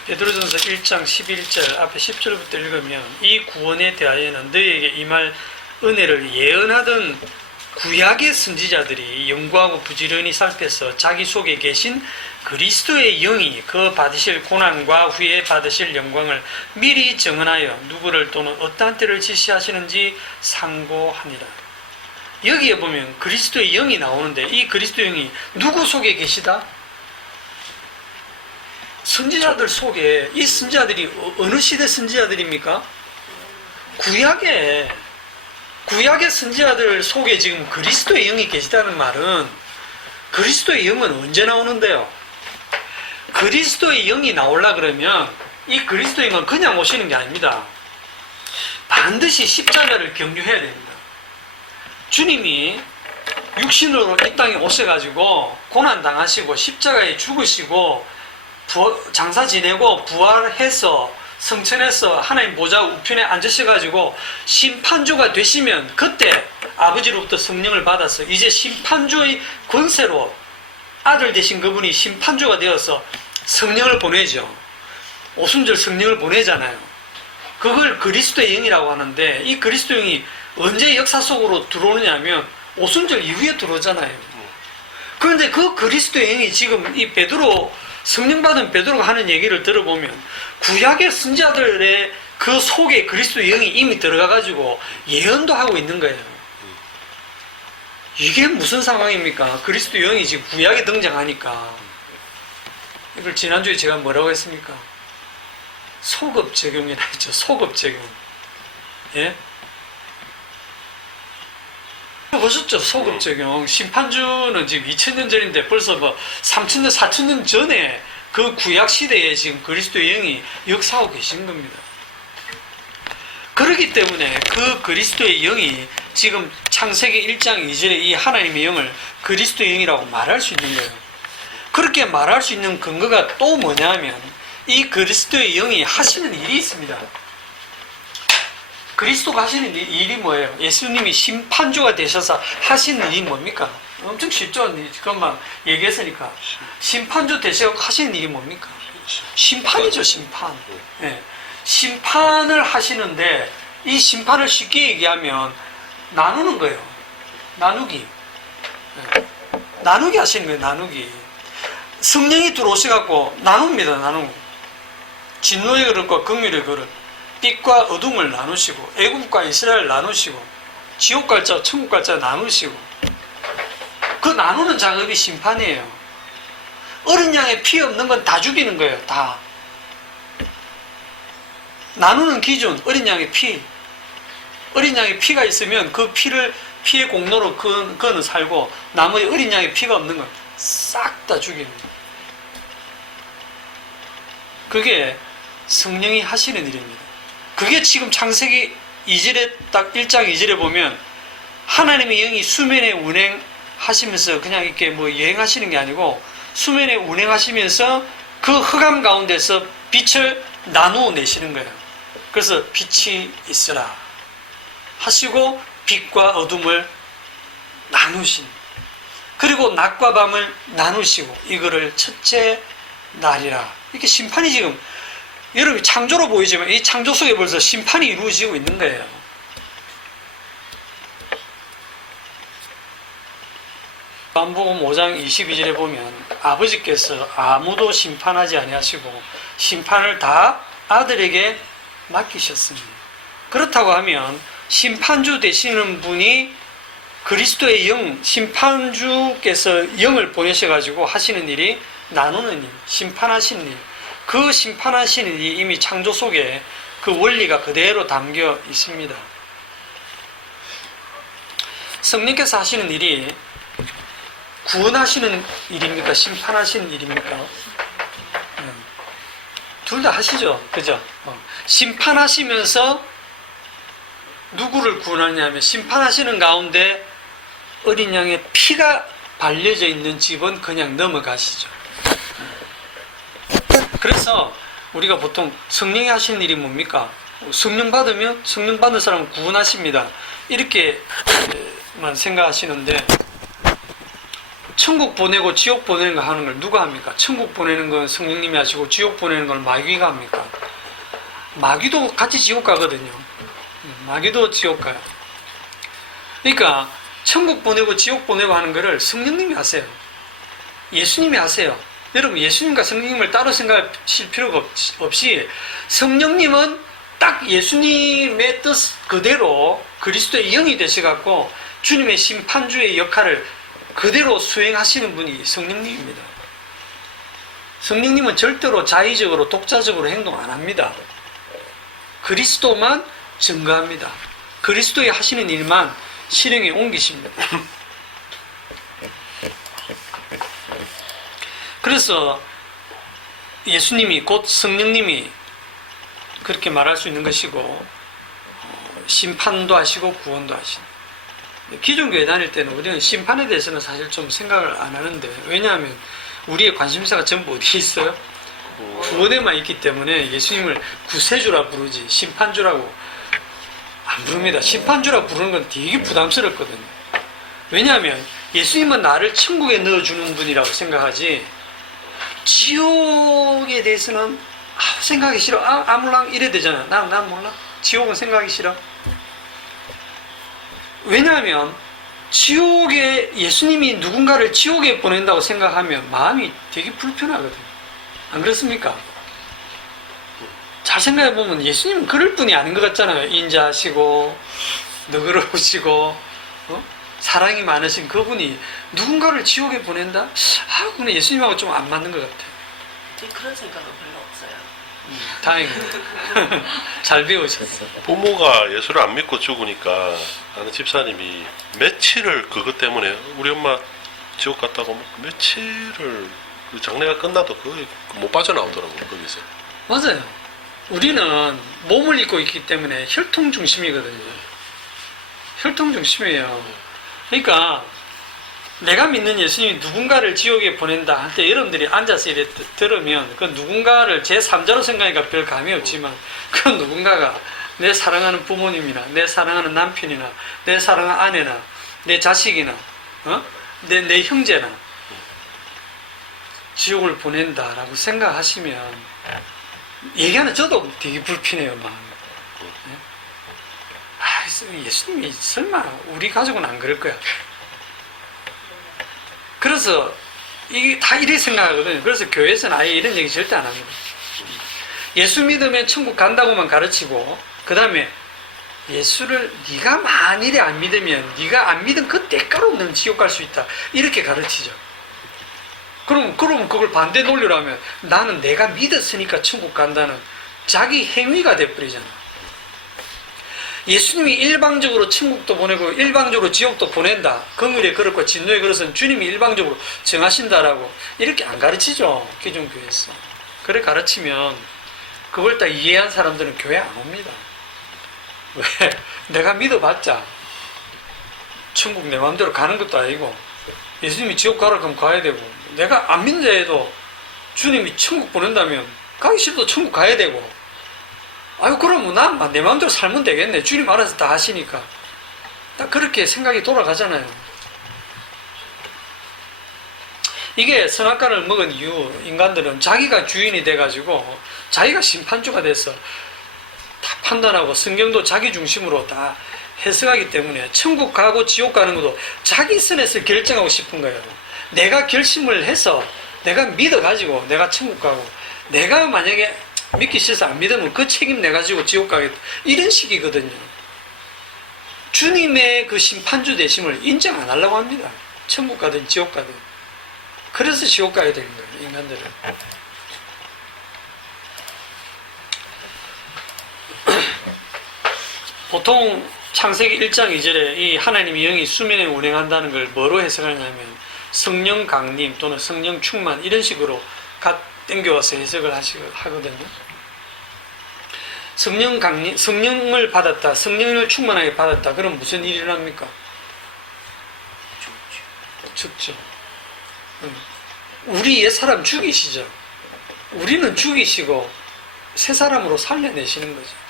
베드로전서 1장 11절 앞에 10절부터 읽으면 이 구원에 대하여는 너희에게 임할 은혜를 예언하던 구약의 선지자들이 연구하고 부지런히 살펴서 자기 속에 계신 그리스도의 영이 그 받으실 고난과 후에 받으실 영광을 미리 정언하여 누구를 또는 어떠한 때를 지시하시는지 상고하니라. 여기에 보면 그리스도의 영이 나오는데 이 그리스도의 영이 누구 속에 계시다? 선지자들 속에. 이 선지자들이 어느 시대 선지자들입니까? 구약의 선지자들 속에 지금 그리스도의 영이 계시다는 말은 그리스도의 영은 언제 나오는데요? 그리스도의 영이 나오려 그러면 이 그리스도의 영은 그냥 오시는 게 아닙니다. 반드시 십자가를 경유해야 됩니다. 주님이 육신으로 이 땅에 오셔가지고 고난당하시고 십자가에 죽으시고 장사 지내고 부활해서 성천에서 하나님 보좌 우편에 앉으셔가지고 심판주가 되시면 그때 아버지로부터 성령을 받아서 이제 심판주의 권세로 아들 되신 그분이 심판주가 되어서 성령을 보내죠. 오순절 성령을 보내잖아요. 그걸 그리스도의 영이라고 하는데 이 그리스도의 영이 언제 역사 속으로 들어오느냐면 오순절 이후에 들어오잖아요. 그런데 그 그리스도의 영이 지금 이 성령 받은 베드로가 하는 얘기를 들어보면 구약의 선지자들의 그 속에 그리스도의 영이 이미 들어가가지고 예언도 하고 있는 거예요. 이게 무슨 상황입니까? 그리스도의 영이 지금 구약에 등장하니까. 이걸 지난주에 제가 뭐라고 했습니까? 소급적용이라 했죠. 소급적용. 예? 보셨죠? 소급적용. 심판주는 지금 2000년 전인데 벌써 뭐 3000년, 4000년 전에 그 구약 시대에 지금 그리스도의 영이 역사하고 계신 겁니다. 그렇기 때문에 그 그리스도의 영이 지금 창세기 1장 2절에 이 하나님의 영을 그리스도의 영이라고 말할 수 있는 거예요. 그렇게 말할 수 있는 근거가 또 뭐냐면 이 그리스도의 영이 하시는 일이 있습니다. 그리스도가 하시는 일이 뭐예요? 예수님이 심판주가 되셔서 하시는 일이 뭡니까? 엄청 쉽죠? 그것만 얘기했으니까. 심판주 되셔서 하시는 일이 뭡니까? 심판이죠, 심판. 네. 심판을 하시는데 이 심판을 쉽게 얘기하면 나누는 거예요. 나누기. 네. 나누기 하시는 거예요, 나누기. 성령이 들어오셔갖고 나눕니다, 나누고. 진노의 그릇과 긍휼의 그릇. 빛과 어둠을 나누시고 애굽과 이스라엘 나누시고 지옥 갈자 천국 갈자 나누시고 그 나누는 작업이 심판이에요. 어린 양의 피 없는 건 다 죽이는 거예요. 다 나누는 기준 어린 양의 피. 어린 양의 피가 있으면 그 피의 공로로 그거는 살고 나머지 어린 양의 피가 없는 건 싹 다 죽이는 거예요. 그게 성령이 하시는 일입니다. 그게 지금 창세기 2절에 딱 1장 2절에 보면 하나님의 영이 수면에 운행하시면서 그냥 이렇게 뭐 여행하시는 게 아니고 수면에 운행하시면서 그 흑암 가운데서 빛을 나누어 내시는 거예요. 그래서 빛이 있으라 하시고 빛과 어둠을 나누신, 그리고 낮과 밤을 나누시고 이거를 첫째 날이라. 이렇게 심판이 지금 여러분 창조로 보이지만 이 창조 속에 벌써 심판이 이루어지고 있는 거예요. 요한복음 5장 22절에 보면 아버지께서 아무도 심판하지 아니하시고 심판을 다 아들에게 맡기셨습니다. 그렇다고 하면 심판주 되시는 분이 그리스도의 영, 심판주께서 영을 보내셔가지고 하시는 일이 나누는 일, 심판하시는 일. 그 심판하시는 이 이미 창조 속에 그 원리가 그대로 담겨 있습니다. 성령께서 하시는 일이 구원하시는 일입니까? 심판하시는 일입니까? 둘 다 하시죠. 그죠? 심판하시면서 누구를 구원하냐면 심판하시는 가운데 어린 양의 피가 발려져 있는 집은 그냥 넘어가시죠. 그래서 우리가 보통 성령이 하시는 일이 뭡니까? 성령 받으면 성령 받는 사람은 구원하십니다. 이렇게만 생각하시는데 천국 보내고 지옥 보내는 거 하는 걸 누가 합니까? 천국 보내는 건 성령님이 하시고 지옥 보내는 걸 마귀가 합니까? 마귀도 같이 지옥 가거든요. 마귀도 지옥 가요. 그러니까 천국 보내고 지옥 보내고 하는 거를 성령님이 하세요. 예수님이 하세요. 여러분 예수님과 성령님을 따로 생각하실 필요가 없이 성령님은 딱 예수님의 뜻 그대로 그리스도의 영이 되셔갖고 주님의 심판주의 역할을 그대로 수행하시는 분이 성령님입니다. 성령님은 절대로 자의적으로 독자적으로 행동 안 합니다. 그리스도만 증거합니다. 그리스도의 하시는 일만 실행에 옮기십니다. 그래서 예수님이 곧 성령님이 그렇게 말할 수 있는 것이고 심판도 하시고 구원도 하시는. 기존교회 다닐 때는 우리는 심판에 대해서는 사실 좀 생각을 안 하는데 왜냐하면 우리의 관심사가 전부 어디에 있어요? 구원에만 있기 때문에 예수님을 구세주라 부르지 심판주라고 안 부릅니다. 심판주라 부르는 건 되게 부담스럽거든요. 왜냐하면 예수님은 나를 천국에 넣어주는 분이라고 생각하지 지옥에 대해서는 생각하기 싫어. 아물랑 이래 되잖아. 난 몰라. 지옥은 생각하기 싫어. 왜냐하면 지옥에 예수님이 누군가를 지옥에 보낸다고 생각하면 마음이 되게 불편하거든요. 안 그렇습니까? 잘 생각해보면 예수님은 그럴 분이 아닌 것 같잖아요. 인자하시고 너그러우시고 사랑이 많으신 그분이 누군가를 지옥에 보낸다? 그건 예수님하고 좀 안 맞는 것 같아요. 그런 생각은 별로 없어요. 다행입니다. 잘 배우셨어. 부모가 예수를 안 믿고 죽으니까 아는 집사님이 며칠을 그것 때문에 우리 엄마 지옥 갔다고 며칠을 그 장례가 끝나도 거의 못 빠져나오더라고요. 거기서. 맞아요. 우리는 몸을 입고 있기 때문에 혈통 중심이거든요. 혈통 중심이에요. 그러니까 내가 믿는 예수님이 누군가를 지옥에 보낸다 할 때 여러분들이 앉아서 이렇게 들으면 그 누군가를 제3자로 생각하니까 별 감이 없지만 그 누군가가 내 사랑하는 부모님이나 내 사랑하는 남편이나 내 사랑하는 아내나 내 자식이나 내 형제나 지옥을 보낸다라고 생각하시면 얘기하는 저도 되게 불편해요. 마음이. 예수님이 설마 우리 가족은 안 그럴 거야. 그래서 이게 다 이래 생각하거든요. 그래서 교회에서는 아예 이런 얘기 절대 안 합니다. 예수 믿으면 천국 간다고만 가르치고 그 다음에 예수를 네가 만일에 안 믿으면 네가 안 믿은 그 대가로 너는 지옥 갈 수 있다. 이렇게 가르치죠. 그럼 그걸 반대 논리로 하면 나는 내가 믿었으니까 천국 간다는 자기 행위가 돼버리잖아. 예수님이 일방적으로 천국도 보내고 일방적으로 지옥도 보낸다. 긍휼에 그렇고 진노에 그것은 주님이 일방적으로 정하신다라고 이렇게 안 가르치죠. 기존교회에서. 그래 가르치면 그걸 다 이해한 사람들은 교회 안 옵니다. 왜? 내가 믿어봤자 천국 내 마음대로 가는 것도 아니고 예수님이 지옥 가라 그러면 가야 되고 내가 안 믿는 자에도 주님이 천국 보낸다면 가기 싫어도 천국 가야 되고 아유 그러면 난 내 마음대로 살면 되겠네. 주님 알아서 다 하시니까. 딱 그렇게 생각이 돌아가잖아요. 이게 선악과를 먹은 이유 인간들은 자기가 주인이 돼가지고 자기가 심판주가 돼서 다 판단하고 성경도 자기 중심으로 다 해석하기 때문에 천국 가고 지옥 가는 것도 자기 선에서 결정하고 싶은 거예요. 내가 결심을 해서 내가 믿어가지고 내가 천국 가고 내가 만약에 믿기 싫어서 안 믿으면 그 책임 내가지고 지옥 가겠다. 이런 식이거든요. 주님의 그 심판주 되심을 인정 안 하려고 합니다. 천국 가든 지옥 가든. 그래서 지옥 가야 되는 거예요. 인간들은. 보통 창세기 1장 2절에 이 하나님의 영이 수면에 운행한다는 걸 뭐로 해석하냐면 성령 강림 또는 성령 충만 이런 식으로 땡겨와서 해석을 하거든요. 성령 강림, 성령을 받았다, 성령을 충만하게 받았다. 그럼 무슨 일이 일어납니까? 죽죠. 우리 옛 사람 죽이시죠. 우리는 죽이시고 새 사람으로 살려내시는 거죠.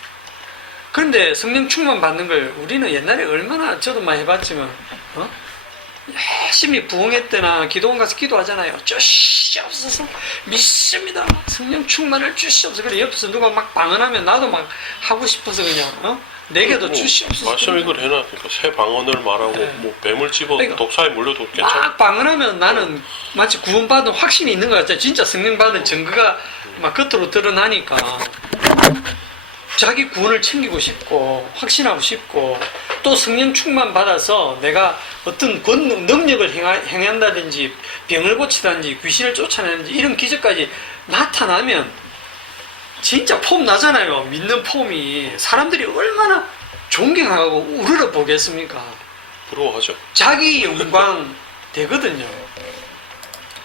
그런데 성령 충만 받는 걸 우리는 옛날에 얼마나 저도 많이 해봤지만 열심히 부흥회 때나 기도원 가서 기도하잖아요. 주시옵소서 믿습니다. 성령 충만을 주시옵소서. 그래 옆에서 누가 막 방언하면 나도 막 하고 싶어서 그냥 내게도 주시옵소서. 말씀 이걸 해놨으니까 새 방언을 말하고 네. 뭐 뱀을 집어 그러니까 독사에 물려도 괜찮아. 막 방언하면 나는 마치 구원받은 확신이 있는 것 같아. 진짜 성령 받은 증거가 막 겉으로 드러나니까 자기 구원을 챙기고 싶고 확신하고 싶고 또 성령 충만 받아서 내가 어떤 능력을 행한다든지 병을 고치다든지 귀신을 쫓아내든지 이런 기적까지 나타나면 진짜 폼 나잖아요. 믿는 폼이 사람들이 얼마나 존경하고 우러러 보겠습니까? 부러워하죠. 자기 영광 되거든요.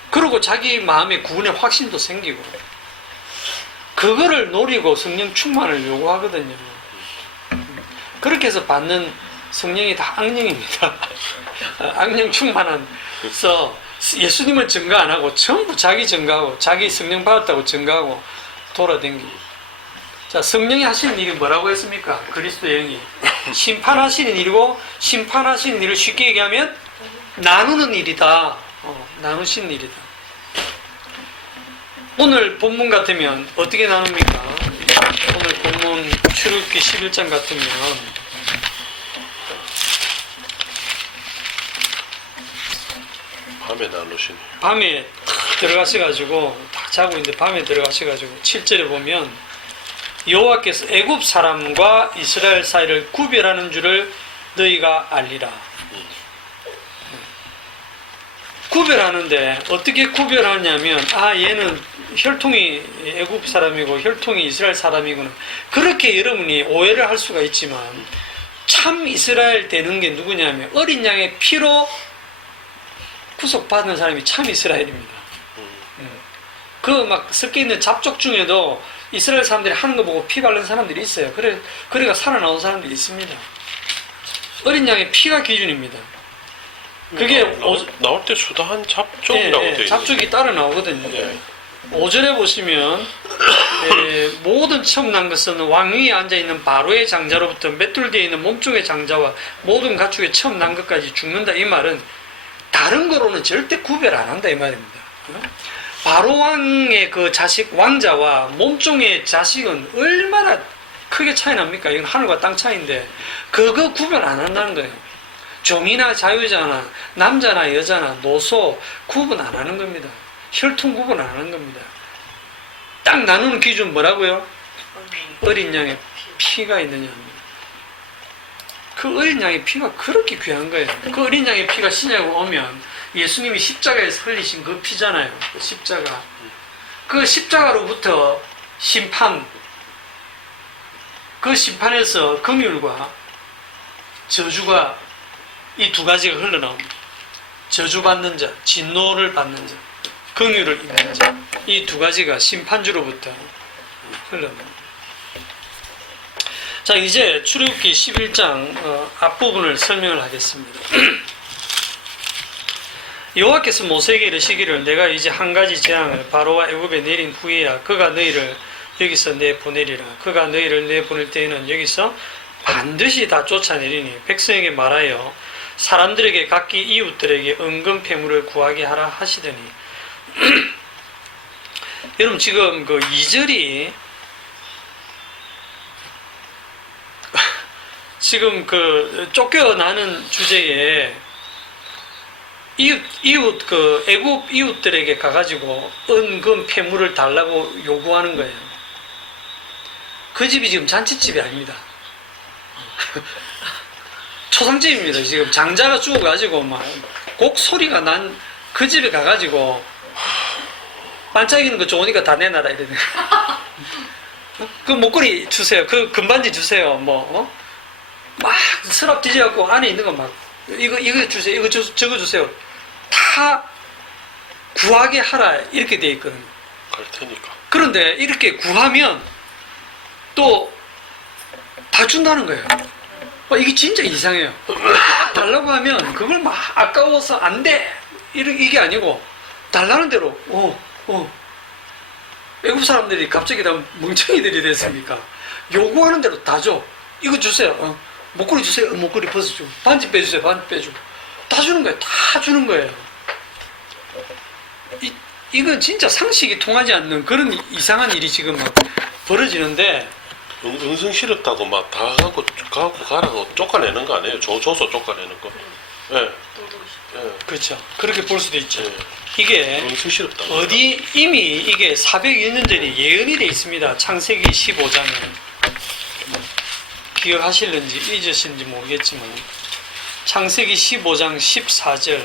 그리고 자기 마음에 구원의 확신도 생기고 그거를 노리고 성령 충만을 요구하거든요. 그렇게 해서 받는 성령이 다 악령입니다. 악령 충만한서 예수님을 증거 안 하고 전부 자기 증거하고 자기 성령 받았다고 증거하고 돌아다니고. 자, 성령이 하시는 일이 뭐라고 했습니까? 그리스도의 영이 심판하시는 일이고, 심판하시는 일을 쉽게 얘기하면 나누는 일이다. 나누시는 일이다. 오늘 본문 같으면 어떻게 나눕니까? 오늘 본문 출애굽기 11장 같으면 밤에 나누시니. 밤에 들어가셔가지고 다 자고 있는데 밤에 들어가셔가지고 7절에 보면 여호와께서 애굽 사람과 이스라엘 사이를 구별하는 줄을 너희가 알리라. 구별하는데 어떻게 구별하냐면 얘는 혈통이 애굽 사람이고 혈통이 이스라엘 사람이구나. 그렇게 여러분이 오해를 할 수가 있지만 참 이스라엘 되는 게 누구냐면 어린 양의 피로 구속받는 사람이 참 이스라엘입니다. 그 막 섞여 있는 잡족 중에도 이스라엘 사람들이 하는 거 보고 피 바른 사람들이 있어요. 그래가 살아나온 사람들이 있습니다. 어린 양의 피가 기준입니다. 그게 나올 때 수다한 잡족이라고 돼 있는. 잡족이 따로 나오거든요. 네. 5절에 보시면 모든 처음 난 것은 왕 위에 앉아있는 바로의 장자로부터 맷돌 뒤에 있는 몸종의 장자와 모든 가축의 처음 난 것까지 죽는다. 이 말은 다른 거로는 절대 구별 안 한다 이 말입니다. 바로 왕의 그 자식 왕자와 몸종의 자식은 얼마나 크게 차이 납니까? 이건 하늘과 땅 차이인데 그거 구별 안 한다는 거예요. 종이나 자유자나 남자나 여자나 노소 구분 안 하는 겁니다. 혈통 구분 안 하는 겁니다. 딱 나누는 기준 뭐라고요? 어린 양의 피가 있느냐. 그 어린 양의 피가 그렇게 귀한 거예요. 그 어린 양의 피가 신약에 오면 예수님이 십자가에서 흘리신 그 피잖아요. 그 십자가. 그 십자가로부터 심판, 그 심판에서 긍휼과 저주가 이 두 가지가 흘러나옵니다. 저주받는 자, 진노를 받는 자, 긍휼을 입는 자, 이 두 가지가 심판주로부터 흘러나옵니다. 자, 이제 출애굽기 11장 앞부분을 설명을 하겠습니다. 여호와께서 모세에게 이르시기를 내가 이제 한 가지 재앙을 바로와 애굽에 내린 후에야 그가 너희를 여기서 내보내리라. 그가 너희를 내보낼 때에는 여기서 반드시 다 쫓아내리니 백성에게 말하여 사람들에게 각기 이웃들에게 은금 패물을 구하게 하라 하시더니 여러분 지금 그 2절이 지금 그 쫓겨나는 주제에 이웃 그 애굽 이웃들에게 가가지고 은금 패물을 달라고 요구하는 거예요. 그 집이 지금 잔치집이 아닙니다. 초상집입니다. 지금 장자가 죽어가지고 막 곡 소리가 난 그 집에 가가지고 반짝이는 거 좋으니까 다 내놔라 이러네. 그 목걸이 주세요. 그 금반지 주세요. 뭐 막 서랍 뒤져갖고 안에 있는 거 막 이거 주세요, 이거 저거 주세요. 다 구하게 하라 이렇게 돼 있거든요. 갈 테니까. 그런데 이렇게 구하면 또 다 준다는 거예요. 이게 진짜 이상해요. 달라고 하면 그걸 막 아까워서 안 돼. 이게 아니고 달라는 대로 외국 사람들이 갑자기 다 멍청이들이 됐으니까 요구하는 대로 다 줘. 이거 주세요. 목걸이 주세요. 목걸이 벗어주고 반지 빼주세요. 반지 빼주고 다 주는 거예요. 다 주는 거예요. 이건 진짜 상식이 통하지 않는 그런 이상한 일이 지금 막 벌어지는데 응승 싫었다고 막 다 갖고 가라고 쫓아내는 거 아니에요? 줘서 쫓아내는 거. 예. 그렇죠. 그렇게 볼 수도 있죠. 예. 이게 응승 싫었다고. 어디 이미 이게 400여 년 전에 예언이 돼 있습니다. 창세기 15장에 기억하실는지 잊으신지 모르겠지만 창세기 15장 14절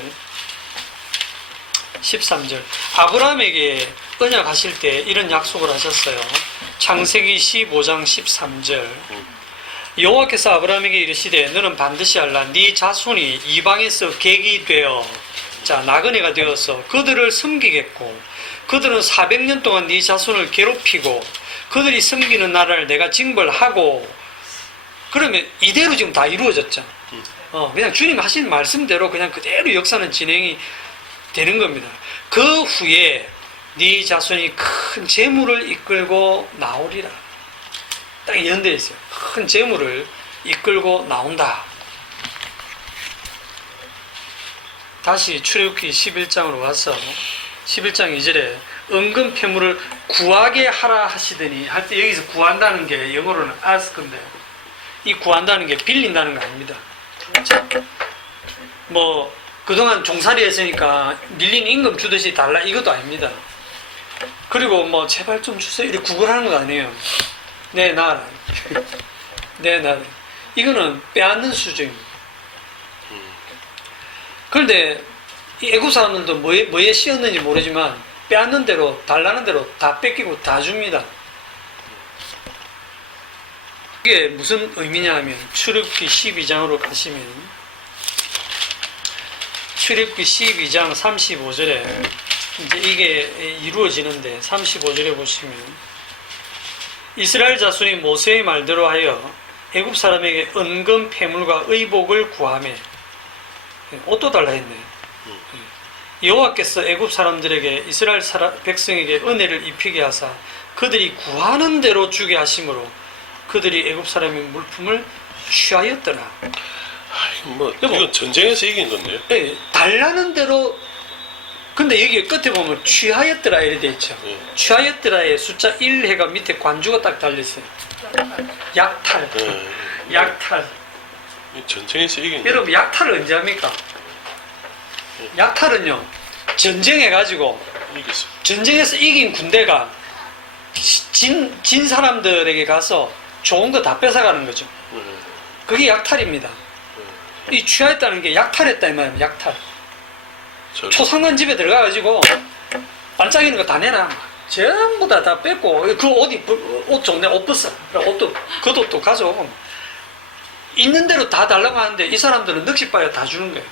13절 아브라함에게 언약하실 때 이런 약속을 하셨어요. 창세기 15장 13절 여호와께서 아브라함에게 이르시되 너는 반드시 알라 네 자손이 이방에서 객이 되어 나그네가 되어서 그들을 섬기겠고 그들은 400년 동안 네 자손을 괴롭히고 그들이 섬기는 나라를 내가 징벌하고 그러면 이대로 지금 다 이루어졌죠. 그냥 주님 하신 말씀대로 그냥 그대로 역사는 진행이 되는 겁니다. 그 후에 네 자손이 큰 재물을 이끌고 나오리라. 딱 예언되어 있어요. 큰 재물을 이끌고 나온다. 다시 출애굽기 11장으로 와서 11장 2절에 은금 폐물을 구하게 하라 하시더니 할 때 여기서 구한다는 게 영어로는 ask 건데 이 구한다는 게 빌린다는 거 아닙니다. 뭐 그동안 종살이 했으니까 밀린 임금 주듯이 달라 이것도 아닙니다. 그리고 뭐 제발 좀 주세요 이렇게 구걸하는 거 아니에요. 내 나라 내 나라 이거는 빼앗는 수준입니다. 그런데 이 애국 사람들도 뭐에 씌었는지 모르지만 빼앗는 대로 달라는 대로 다 뺏기고 다 줍니다. 이게 무슨 의미냐 하면 출애굽기 12장으로 가시면 출애굽기 12장 35절에 이제 이게 이루어지는데 35절에 보시면 이스라엘 자손이 모세의 말대로 하여 애굽 사람에게 은금 폐물과 의복을 구하매 옷도 달라 했네. 여호와께서 애굽 사람들에게 이스라엘 백성에게 은혜를 입히게 하사 그들이 구하는 대로 주게 하심으로 그들이 애굽 사람의 물품을 취하였더라. 이건 전쟁에서 이긴 건데요. 네, 달라는 대로. 근데 여기 끝에 보면 취하였더라 이렇게 돼 있죠. 취하였더라의 숫자 1해가 밑에 관주가 딱 달려있어요. 약탈. 약탈. 전쟁에서 이긴 여러분 약탈을 언제 합니까? 약탈은요 전쟁해가지고 이겼어. 전쟁에서 이긴 군대가 진 사람들에게 가서 좋은 거 다 뺏어가는 거죠. 그게 약탈입니다. 이 취하였다는 게 약탈했다 이 말이에요. 약탈. 초상관 집에 들어가가지고 반짝이는 거 다 내놔. 전부 다 뺏고 그 옷 좋네 옷 벗어. 옷도 그 옷도 가져오고 있는 대로 다 달라고 하는데 이 사람들은 넋이빨에 다 주는 거예요.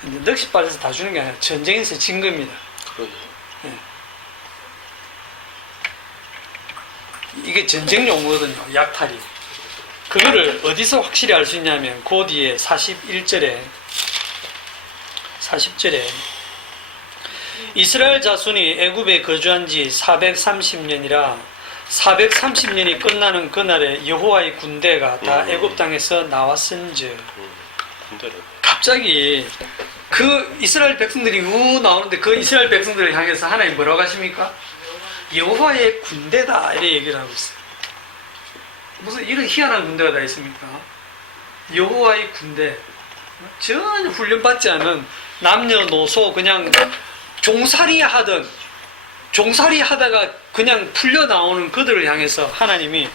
근데 넋이빨에서 다 주는 게 아니라 전쟁에서 진 겁니다. 그러네. 이게 전쟁 용어거든요. 약탈이. 그거를 어디서 확실히 알 수 있냐면 그 뒤에 40절에 이스라엘 자손이 애굽에 거주한 지 430년이라 430년이 끝나는 그날에 여호와의 군대가 다 애굽 땅에서 나왔은즉 갑자기 그 이스라엘 백성들이 나오는데 그 이스라엘 백성들을 향해서 하나님 뭐라고 하십니까? 여호와의 군대다 이렇게 얘기를 하고 있어요. 무슨 이런 희한한 군대가 다 있습니까? 여호와의 군대. 전혀 훈련받지 않은 남녀노소 그냥 종살이 하다가 그냥 풀려 나오는 그들을 향해서 하나님이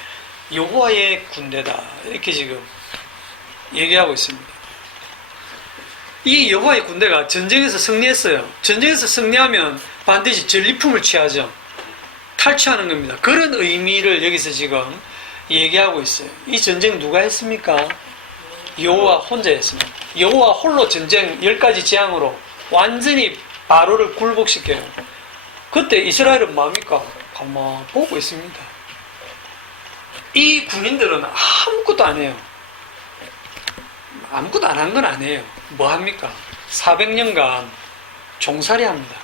여호와의 군대다 이렇게 지금 얘기하고 있습니다. 이 여호와의 군대가 전쟁에서 승리했어요. 전쟁에서 승리하면 반드시 전리품을 취하죠. 탈취하는 겁니다. 그런 의미를 여기서 지금 얘기하고 있어요. 이 전쟁 누가 했습니까? 여호와 혼자 했습니다. 여호와 홀로 전쟁 10가지 재앙으로 완전히 바로를 굴복시켜요. 그때 이스라엘은 뭡니까? 가만 보고 있습니다. 이 군인들은 아무것도 안 해요. 아무것도 안 한 건 아니에요. 뭐 합니까? 400년간 종살이 합니다.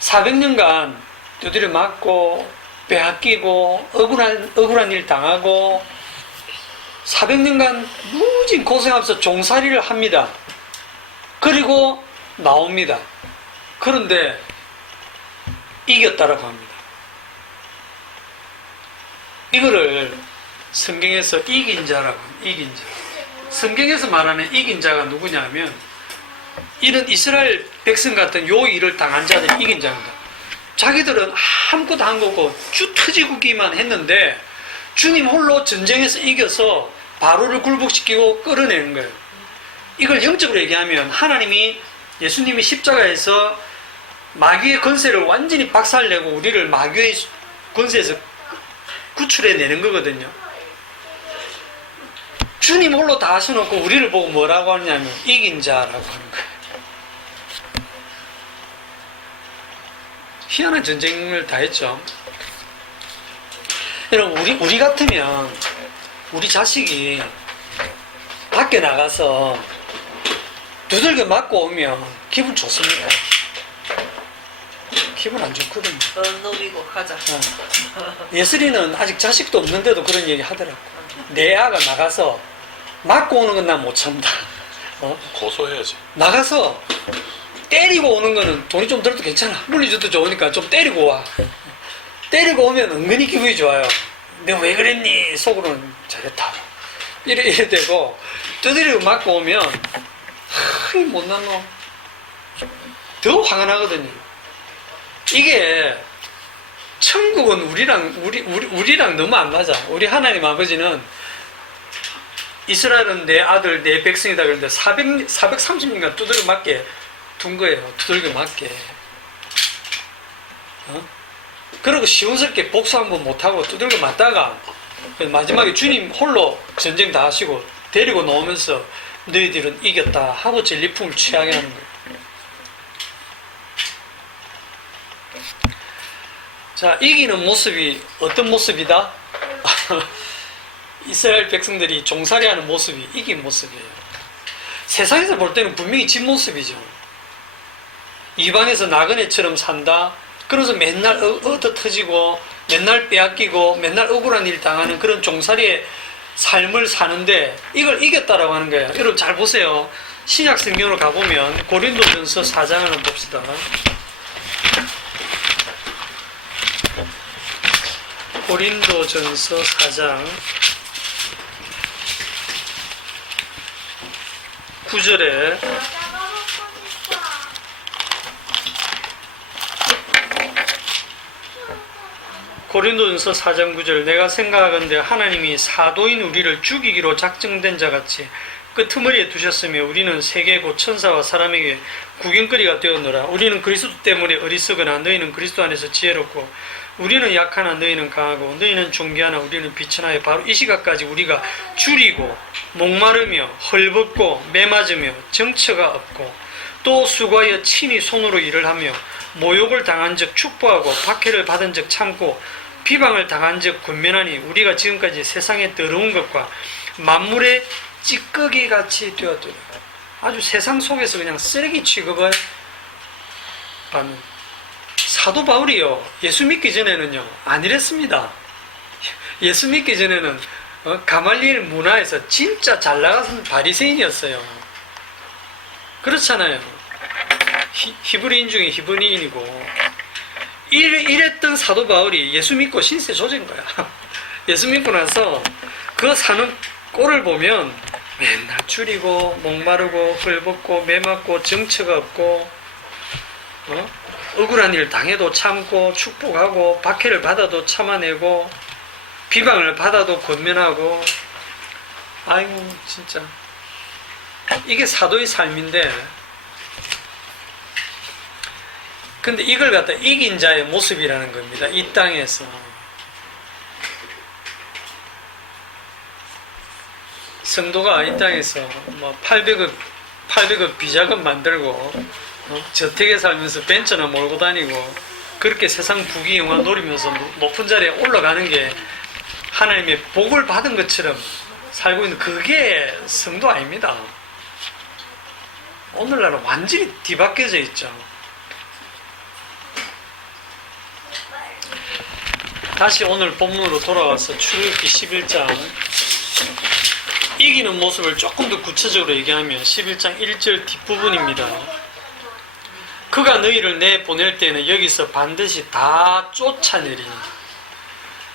400년간 두드려 맞고 빼앗기고 억울한 일 당하고 400년간 무진 고생하면서 종살이를 합니다. 그리고 나옵니다. 그런데 이겼다라고 합니다. 이거를 성경에서 이긴 자라고 합니다. 이긴 자. 성경에서 말하는 이긴 자가 누구냐면 이런 이스라엘 백성 같은 요 일을 당한 자들이 이긴 자입니다. 자기들은 아무것도 한 거고 쭉 터지기만 했는데 주님 홀로 전쟁에서 이겨서 바로를 굴복시키고 끌어내는 거예요. 이걸 영적으로 얘기하면 하나님이 예수님이 십자가에서 마귀의 권세를 완전히 박살내고 우리를 마귀의 권세에서 구출해내는 거거든요. 주님 홀로 다 하셔놓고 우리를 보고 뭐라고 하냐면 이긴 자라고 하는 거예요. 희한한 전쟁을 다 했죠. 여러분 우리 같으면 우리 자식이 밖에 나가서 두들겨 맞고 오면 기분 좋습니까? 기분 안 좋거든요. 놈이고 가자. 예슬이는 아직 자식도 없는데도 그런 얘기 하더라고. 내 아가 나가서 맞고 오는 건 난 못 참다. 고소해야지. 나가서 때리고 오는 거는 돈이 좀 들어도 괜찮아. 물리줘도 좋으니까 좀 때리고 와. 때리고 오면 은근히 기분이 좋아요. 내가 왜 그랬니? 속으로는 잘했다. 이래 되고, 두드리고 맞고 오면, 못난 놈. 더 화가 나거든요. 이게, 천국은 우리랑 너무 안 맞아. 우리 하나님 아버지는 이스라엘은 내 아들, 내 백성이다 그러는데 430년간 두드려 맞게 둔 거예요. 두들겨 맞게. 그리고 시원스럽게 복수 한번 못하고 두들겨 맞다가 마지막에 주님 홀로 전쟁 다 하시고 데리고 나오면서 너희들은 이겼다 하고 전리품을 취하게 하는 거예요. 자, 이기는 모습이 어떤 모습이다? 이스라엘 백성들이 종살이하는 모습이 이긴 모습이에요. 세상에서 볼 때는 분명히 진 모습이죠. 이방에서 나그네처럼 산다. 그래서 맨날 얻어 터지고 맨날 빼앗기고 맨날 억울한 일 당하는 그런 종살이의 삶을 사는데 이걸 이겼다라고 하는 거예요. 여러분 잘 보세요. 신약 성경으로 가보면 고린도전서 4장을 한번 봅시다. 고린도전서 4장 9절에 고린도전서 4장 9절 내가 생각하건대 하나님이 사도인 우리를 죽이기로 작정된 자같이 끄트머리에 두셨으며 우리는 세계 곧 천사와 사람에게 구경거리가 되었노라. 우리는 그리스도 때문에 어리석으나 너희는 그리스도 안에서 지혜롭고 우리는 약하나 너희는 강하고 너희는 존귀하나 우리는 비천하여 바로 이 시각까지 우리가 줄이고 목마르며 헐벗고 매맞으며 정처가 없고 또 수고하여 친히 손으로 일을 하며 모욕을 당한 적 축복하고 박해를 받은 적 참고 비방을 당한 적 권면하니 우리가 지금까지 세상의 더러운 것과 만물의 찌꺼기 같이 되었더라. 아주 세상 속에서 그냥 쓰레기 취급을 받는 사도 바울이요. 예수 믿기 전에는요 안 이랬습니다. 예수 믿기 전에는 가말리엘 문화에서 진짜 잘 나가는 바리새인이었어요. 그렇잖아요. 히브리인 중에 히브리인이고 이랬던 사도 바울이 예수 믿고 신세 조진 거야. 예수 믿고 나서 그 사는 꼴을 보면 맨날 줄이고 목마르고 헐벗고 매맞고 정처가 없고 억울한 일 당해도 참고 축복하고 박해를 받아도 참아내고 비방을 받아도 권면하고 아이고 진짜 이게 사도의 삶인데 근데 이걸 갖다 이긴 자의 모습이라는 겁니다. 이 땅에서 성도가 이 땅에서 뭐 800억 비자금 만들고 저택에 살면서 벤츠나 몰고 다니고 그렇게 세상 부귀영화 노리면서 높은 자리에 올라가는 게 하나님의 복을 받은 것처럼 살고 있는 그게 성도 아닙니다. 오늘날은 완전히 뒤바뀌어져 있죠. 다시 오늘 본문으로 돌아와서 출애굽기 11장 이기는 모습을 조금 더 구체적으로 얘기하면 11장 1절 뒷부분입니다. 그가 너희를 내보낼 때는 여기서 반드시 다 쫓아내리니.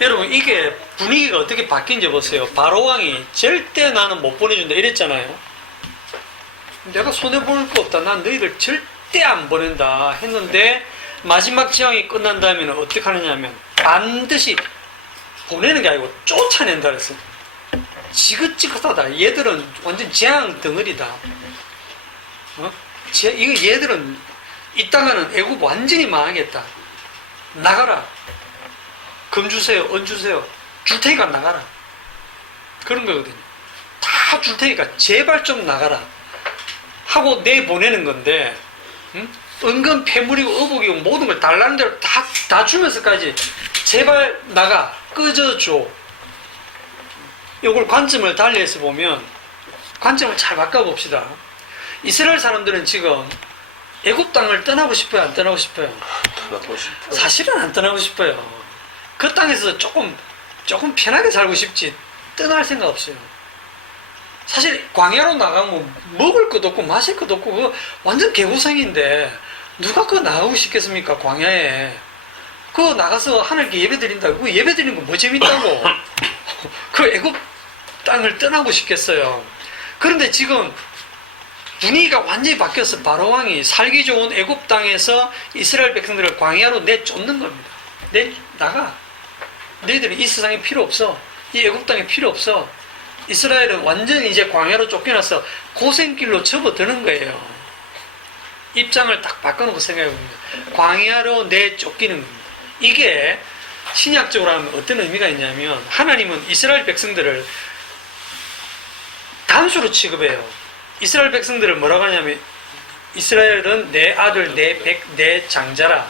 여러분 이게 분위기가 어떻게 바뀐지 보세요. 바로왕이 절대 나는 못 보내준다 이랬잖아요. 내가 손해볼 거 없다. 난 너희들 절대 안 보낸다 했는데 마지막 지왕이 끝난 다음에는 어떻게 하느냐 하면 반드시 보내는 게 아니고 쫓아낸다 그랬어. 지긋지긋하다. 얘들은 완전 재앙 덩어리다. 이거 얘들은 이따가는 애굽 완전히 망하겠다. 나가라. 금 주세요. 은 주세요. 줄 테니까 나가라. 그런 거거든요. 다 줄 테니까 제발 좀 나가라. 하고 내보내는 건데, 은근 패물이고 어복이고 모든 걸 달라는 대로 다 주면서까지 제발 나가. 꺼져줘. 이걸 관점을 달리해서 보면, 관점을 잘 바꿔봅시다. 이스라엘 사람들은 지금 애굽 땅을 떠나고 싶어요? 안 떠나고 싶어요? 사실은 안 떠나고 싶어요. 그 땅에서 조금 편하게 살고 싶지 떠날 생각 없어요. 사실 광야로 나가면 먹을 것도 없고 마실 것도 없고 그거 완전 개고생인데 누가 그거 나가고 싶겠습니까? 광야에 그거 나가서 하나님께 예배 드린다고 그 예배 드리는 거 뭐 재밌다고 그 애굽 땅을 떠나고 싶겠어요. 그런데 지금 분위기가 완전히 바뀌어서 바로왕이 살기 좋은 애굽 땅에서 이스라엘 백성들을 광야로 내쫓는 겁니다. 나가. 너희들은 이 세상에 필요 없어. 이 애굽 땅에 필요 없어. 이스라엘은 완전히 이제 광야로 쫓겨나서 고생길로 접어드는 거예요. 입장을 딱 바꿔놓고 생각해 봅니다. 광야로 내쫓기는 겁니다. 이게 신약적으로 하면 어떤 의미가 있냐면 하나님은 이스라엘 백성들을 단수로 취급해요. 이스라엘 백성들을 뭐라고 하냐면 이스라엘은 내 아들, 내 장자라.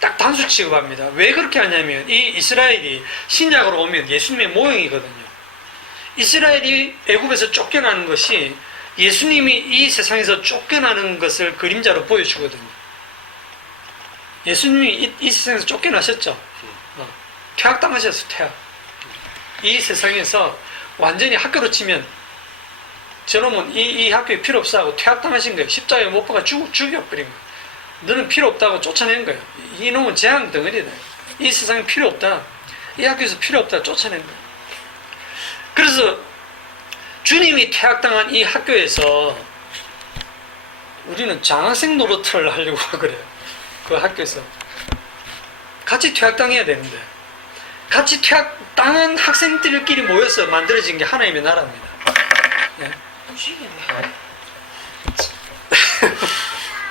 딱 단수 취급합니다. 왜 그렇게 하냐면 이 이스라엘이 신약으로 오면 예수님의 모형이거든요. 이스라엘이 애굽에서 쫓겨나는 것이 예수님이 이 세상에서 쫓겨나는 것을 그림자로 보여주거든요. 예수님이 이 세상에서 쫓겨나셨죠. 퇴학당하셨어요. 퇴학. 이 세상에서 완전히 학교로 치면 저놈은 이 학교에 필요 없어 하고 퇴학당하신 거예요. 십자가에 못 박아 죽여버린 거예요. 너는 필요 없다고 쫓아낸 거예요. 이놈은 재앙 덩어리다. 이 세상에 필요 없다. 이 학교에서 필요 없다 쫓아낸 거예요. 그래서 주님이 퇴학당한 이 학교에서 우리는 장학생 노릇을 하려고 그래요. 그 학교에서 같이 퇴학당해야 되는데 같이 퇴학당한 학생들끼리 모여서 만들어진 게 하나님의 나라입니다. 네?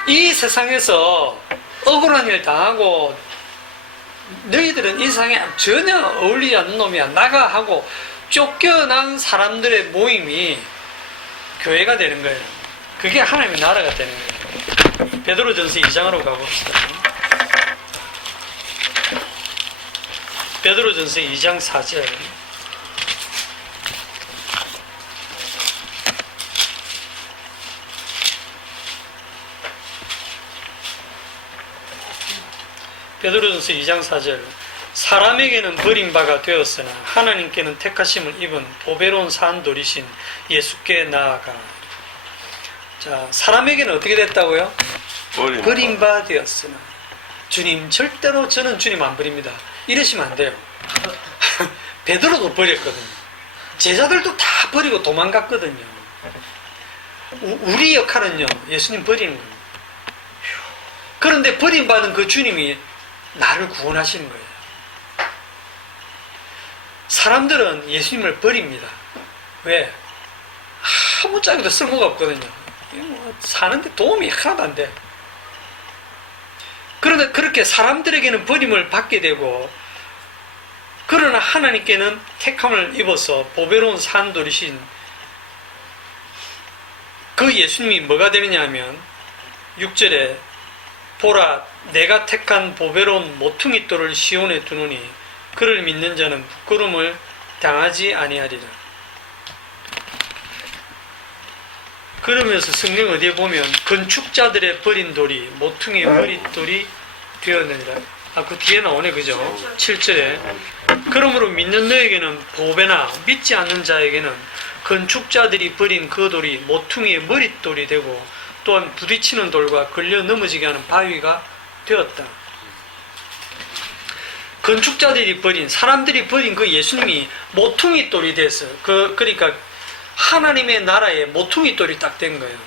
이 세상에서 억울한 일 당하고 너희들은 이 세상에 전혀 어울리지 않는 놈이야 나가 하고 쫓겨난 사람들의 모임이 교회가 되는 거예요. 그게 하나님의 나라가 되는 거예요. 베드로전서 2장으로 가봅시다. 베드로전서 2장 4절. 베드로전서 2장 4절. 사람에게는 버림바가 되었으나 하나님께는 택하심을 입은 보배로운 산돌이신 예수께 나아가. 자, 사람에게는 어떻게 됐다고요? 버림바 되었으나. 주님 절대로 저는 주님 안 버립니다. 이러시면 안 돼요. 베드로도 버렸거든요. 제자들도 다 버리고 도망갔거든요. 우리 역할은요, 예수님 버리는 겁니다. 그런데 버림받은 그 주님이 나를 구원하시는 거예요. 사람들은 예수님을 버립니다. 왜? 아무짝에도 쓸모가 없거든요. 사는데 도움이 하나도 안 돼. 그런데 그렇게 사람들에게는 버림을 받게 되고, 그러나 하나님께는 택함을 입어서 보배로운 산돌이신 그 예수님이 뭐가 되느냐 하면 6절에 보라 내가 택한 보배로운 모퉁이 돌을 시온에 두노니 그를 믿는 자는 부끄러움을 당하지 아니하리라. 그러면서 성경 어디에 보면 건축자들의 버린 돌이 모퉁이의 머릿돌이 되었느니라. 그 뒤에 나오네, 그죠? 7절에 그러므로 믿는 너에게는 보배나 믿지 않는 자에게는 건축자들이 버린 그 돌이 모퉁이의 머릿돌이 되고 또한 부딪히는 돌과 걸려 넘어지게 하는 바위가 되었다. 건축자들이 버린, 사람들이 버린 그 예수님이 모퉁이 돌이 됐어요. 그러니까 하나님의 나라에 모퉁이 돌이 딱 된 거예요.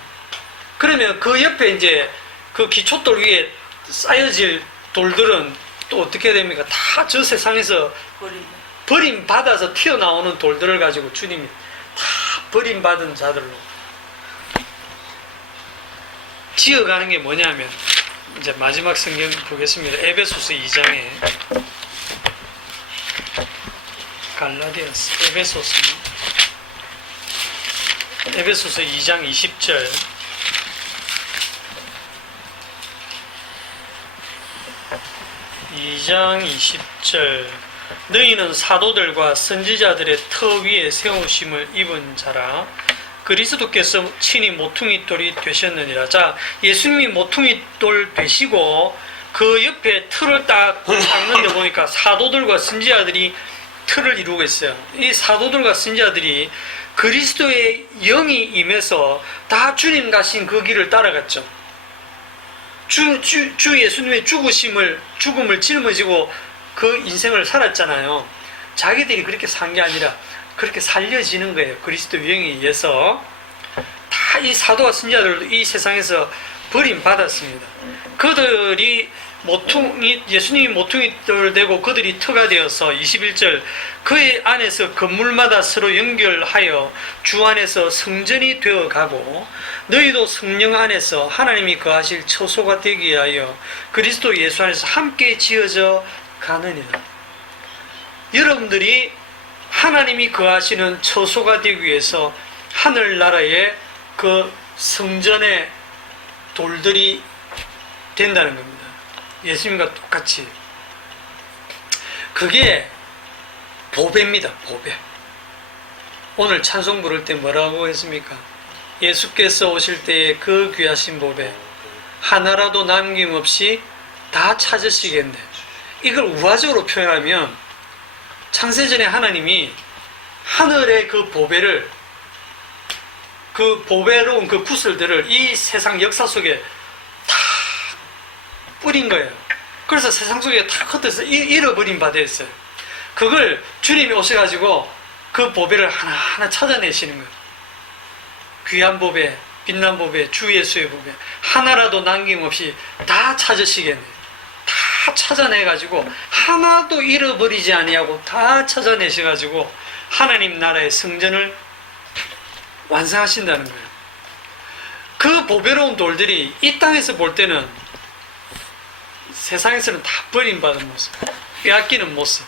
그러면 그 옆에 이제 그 기초돌 위에 쌓여질 돌들은 또 어떻게 됩니까? 다 저 세상에서 버림받아서 튀어나오는 돌들을 가지고 주님이 다 버림받은 자들로 지어가는 게 뭐냐면, 이제 마지막 성경 보겠습니다. 에베소서 2장에 갈라디아서, 에베소서 2장 20절. 너희는 사도들과 선지자들의 터 위에 세우심을 입은 자라. 그리스도께서 친히 모퉁이돌이 되셨느니라. 자, 예수님이 모퉁이돌 되시고 그 옆에 틀을 딱 닦는데 보니까 사도들과 선지자들이 틀을 이루고 있어요. 이 사도들과 선지자들이 그리스도의 영이 임해서 다 주님 가신 그 길을 따라갔죠. 주 예수님의 죽음을 짊어지고 그 인생을 살았잖아요. 자기들이 그렇게 산 게 아니라 그렇게 살려지는 거예요. 그리스도 영에 의해서. 다 이 사도와 선지자들도 이 세상에서 버림받았습니다. 그들이 예수님이 모퉁이돌 되고 그들이 터가 되어서 21절 그의 안에서 건물마다 서로 연결하여 주 안에서 성전이 되어가고 너희도 성령 안에서 하나님이 거하실 처소가 되기 위하여 그리스도 예수 안에서 함께 지어져 가느니라. 여러분들이 하나님이 거하시는 처소가 되기 위해서 하늘나라의 그 성전의 돌들이 된다는 겁니다. 예수님과 똑같이. 그게 보배입니다. 보배. 오늘 찬송 부를 때 뭐라고 했습니까? 예수께서 오실 때에 그 귀하신 보배 하나라도 남김없이 다 찾으시겠네. 이걸 우화적으로 표현하면 창세전에 하나님이 하늘의 그 보배를, 그 보배로운 그 구슬들을 이 세상 역사 속에 다 뿌린 거예요. 그래서 세상 속에 다 흩어져서 잃어버린 바 되었어요. 그걸 주님이 오셔가지고 그 보배를 하나하나 찾아내시는 거예요. 귀한 보배, 빛난 보배, 주 예수의 보배 하나라도 남김없이 다 찾으시겠네. 다 찾아내가지고 하나도 잃어버리지 아니하고 다 찾아내셔가지고 하나님 나라의 성전을 완성하신다는 거예요. 그 보배로운 돌들이 이 땅에서 볼 때는 세상에서는 다 버림받은 모습, 빼앗기는 모습,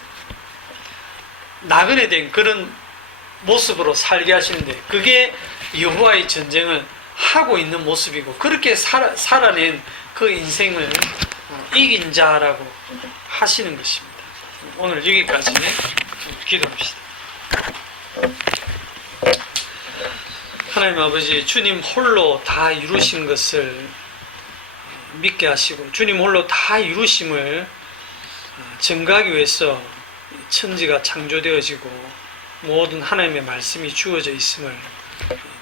나그네 된 그런 모습으로 살게 하시는데 그게 여호와의 전쟁을 하고 있는 모습이고 그렇게 살아낸 그 인생을 이긴 자라고 하시는 것입니다. 오늘 여기까지 기도합시다. 하나님 아버지, 주님 홀로 다 이루신 것을 믿게 하시고 주님 홀로 다 이루심을 증거하기 위해서 천지가 창조되어지고 모든 하나님의 말씀이 주어져 있음을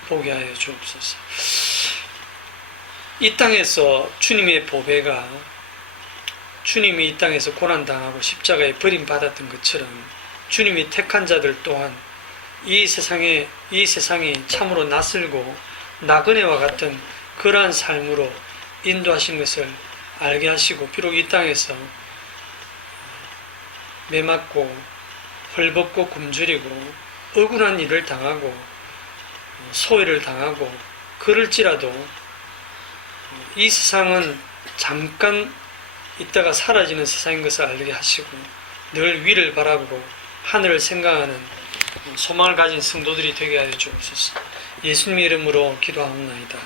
보게 하여 주옵소서. 이 땅에서 주님의 보배가 주님이 이 땅에서 고난당하고 십자가에 버림받았던 것처럼 주님이 택한 자들 또한 이 세상이 참으로 낯설고 나그네와 같은 그러한 삶으로 인도하신 것을 알게 하시고 비록 이 땅에서 매맞고 헐벗고 굶주리고 억울한 일을 당하고 소외를 당하고 그럴지라도 이 세상은 잠깐 있다가 사라지는 세상인 것을 알게 하시고 늘 위를 바라보고 하늘을 생각하는 소망을 가진 성도들이 되게 하여 주옵소서. 예수님 이름으로 기도하옵나이다.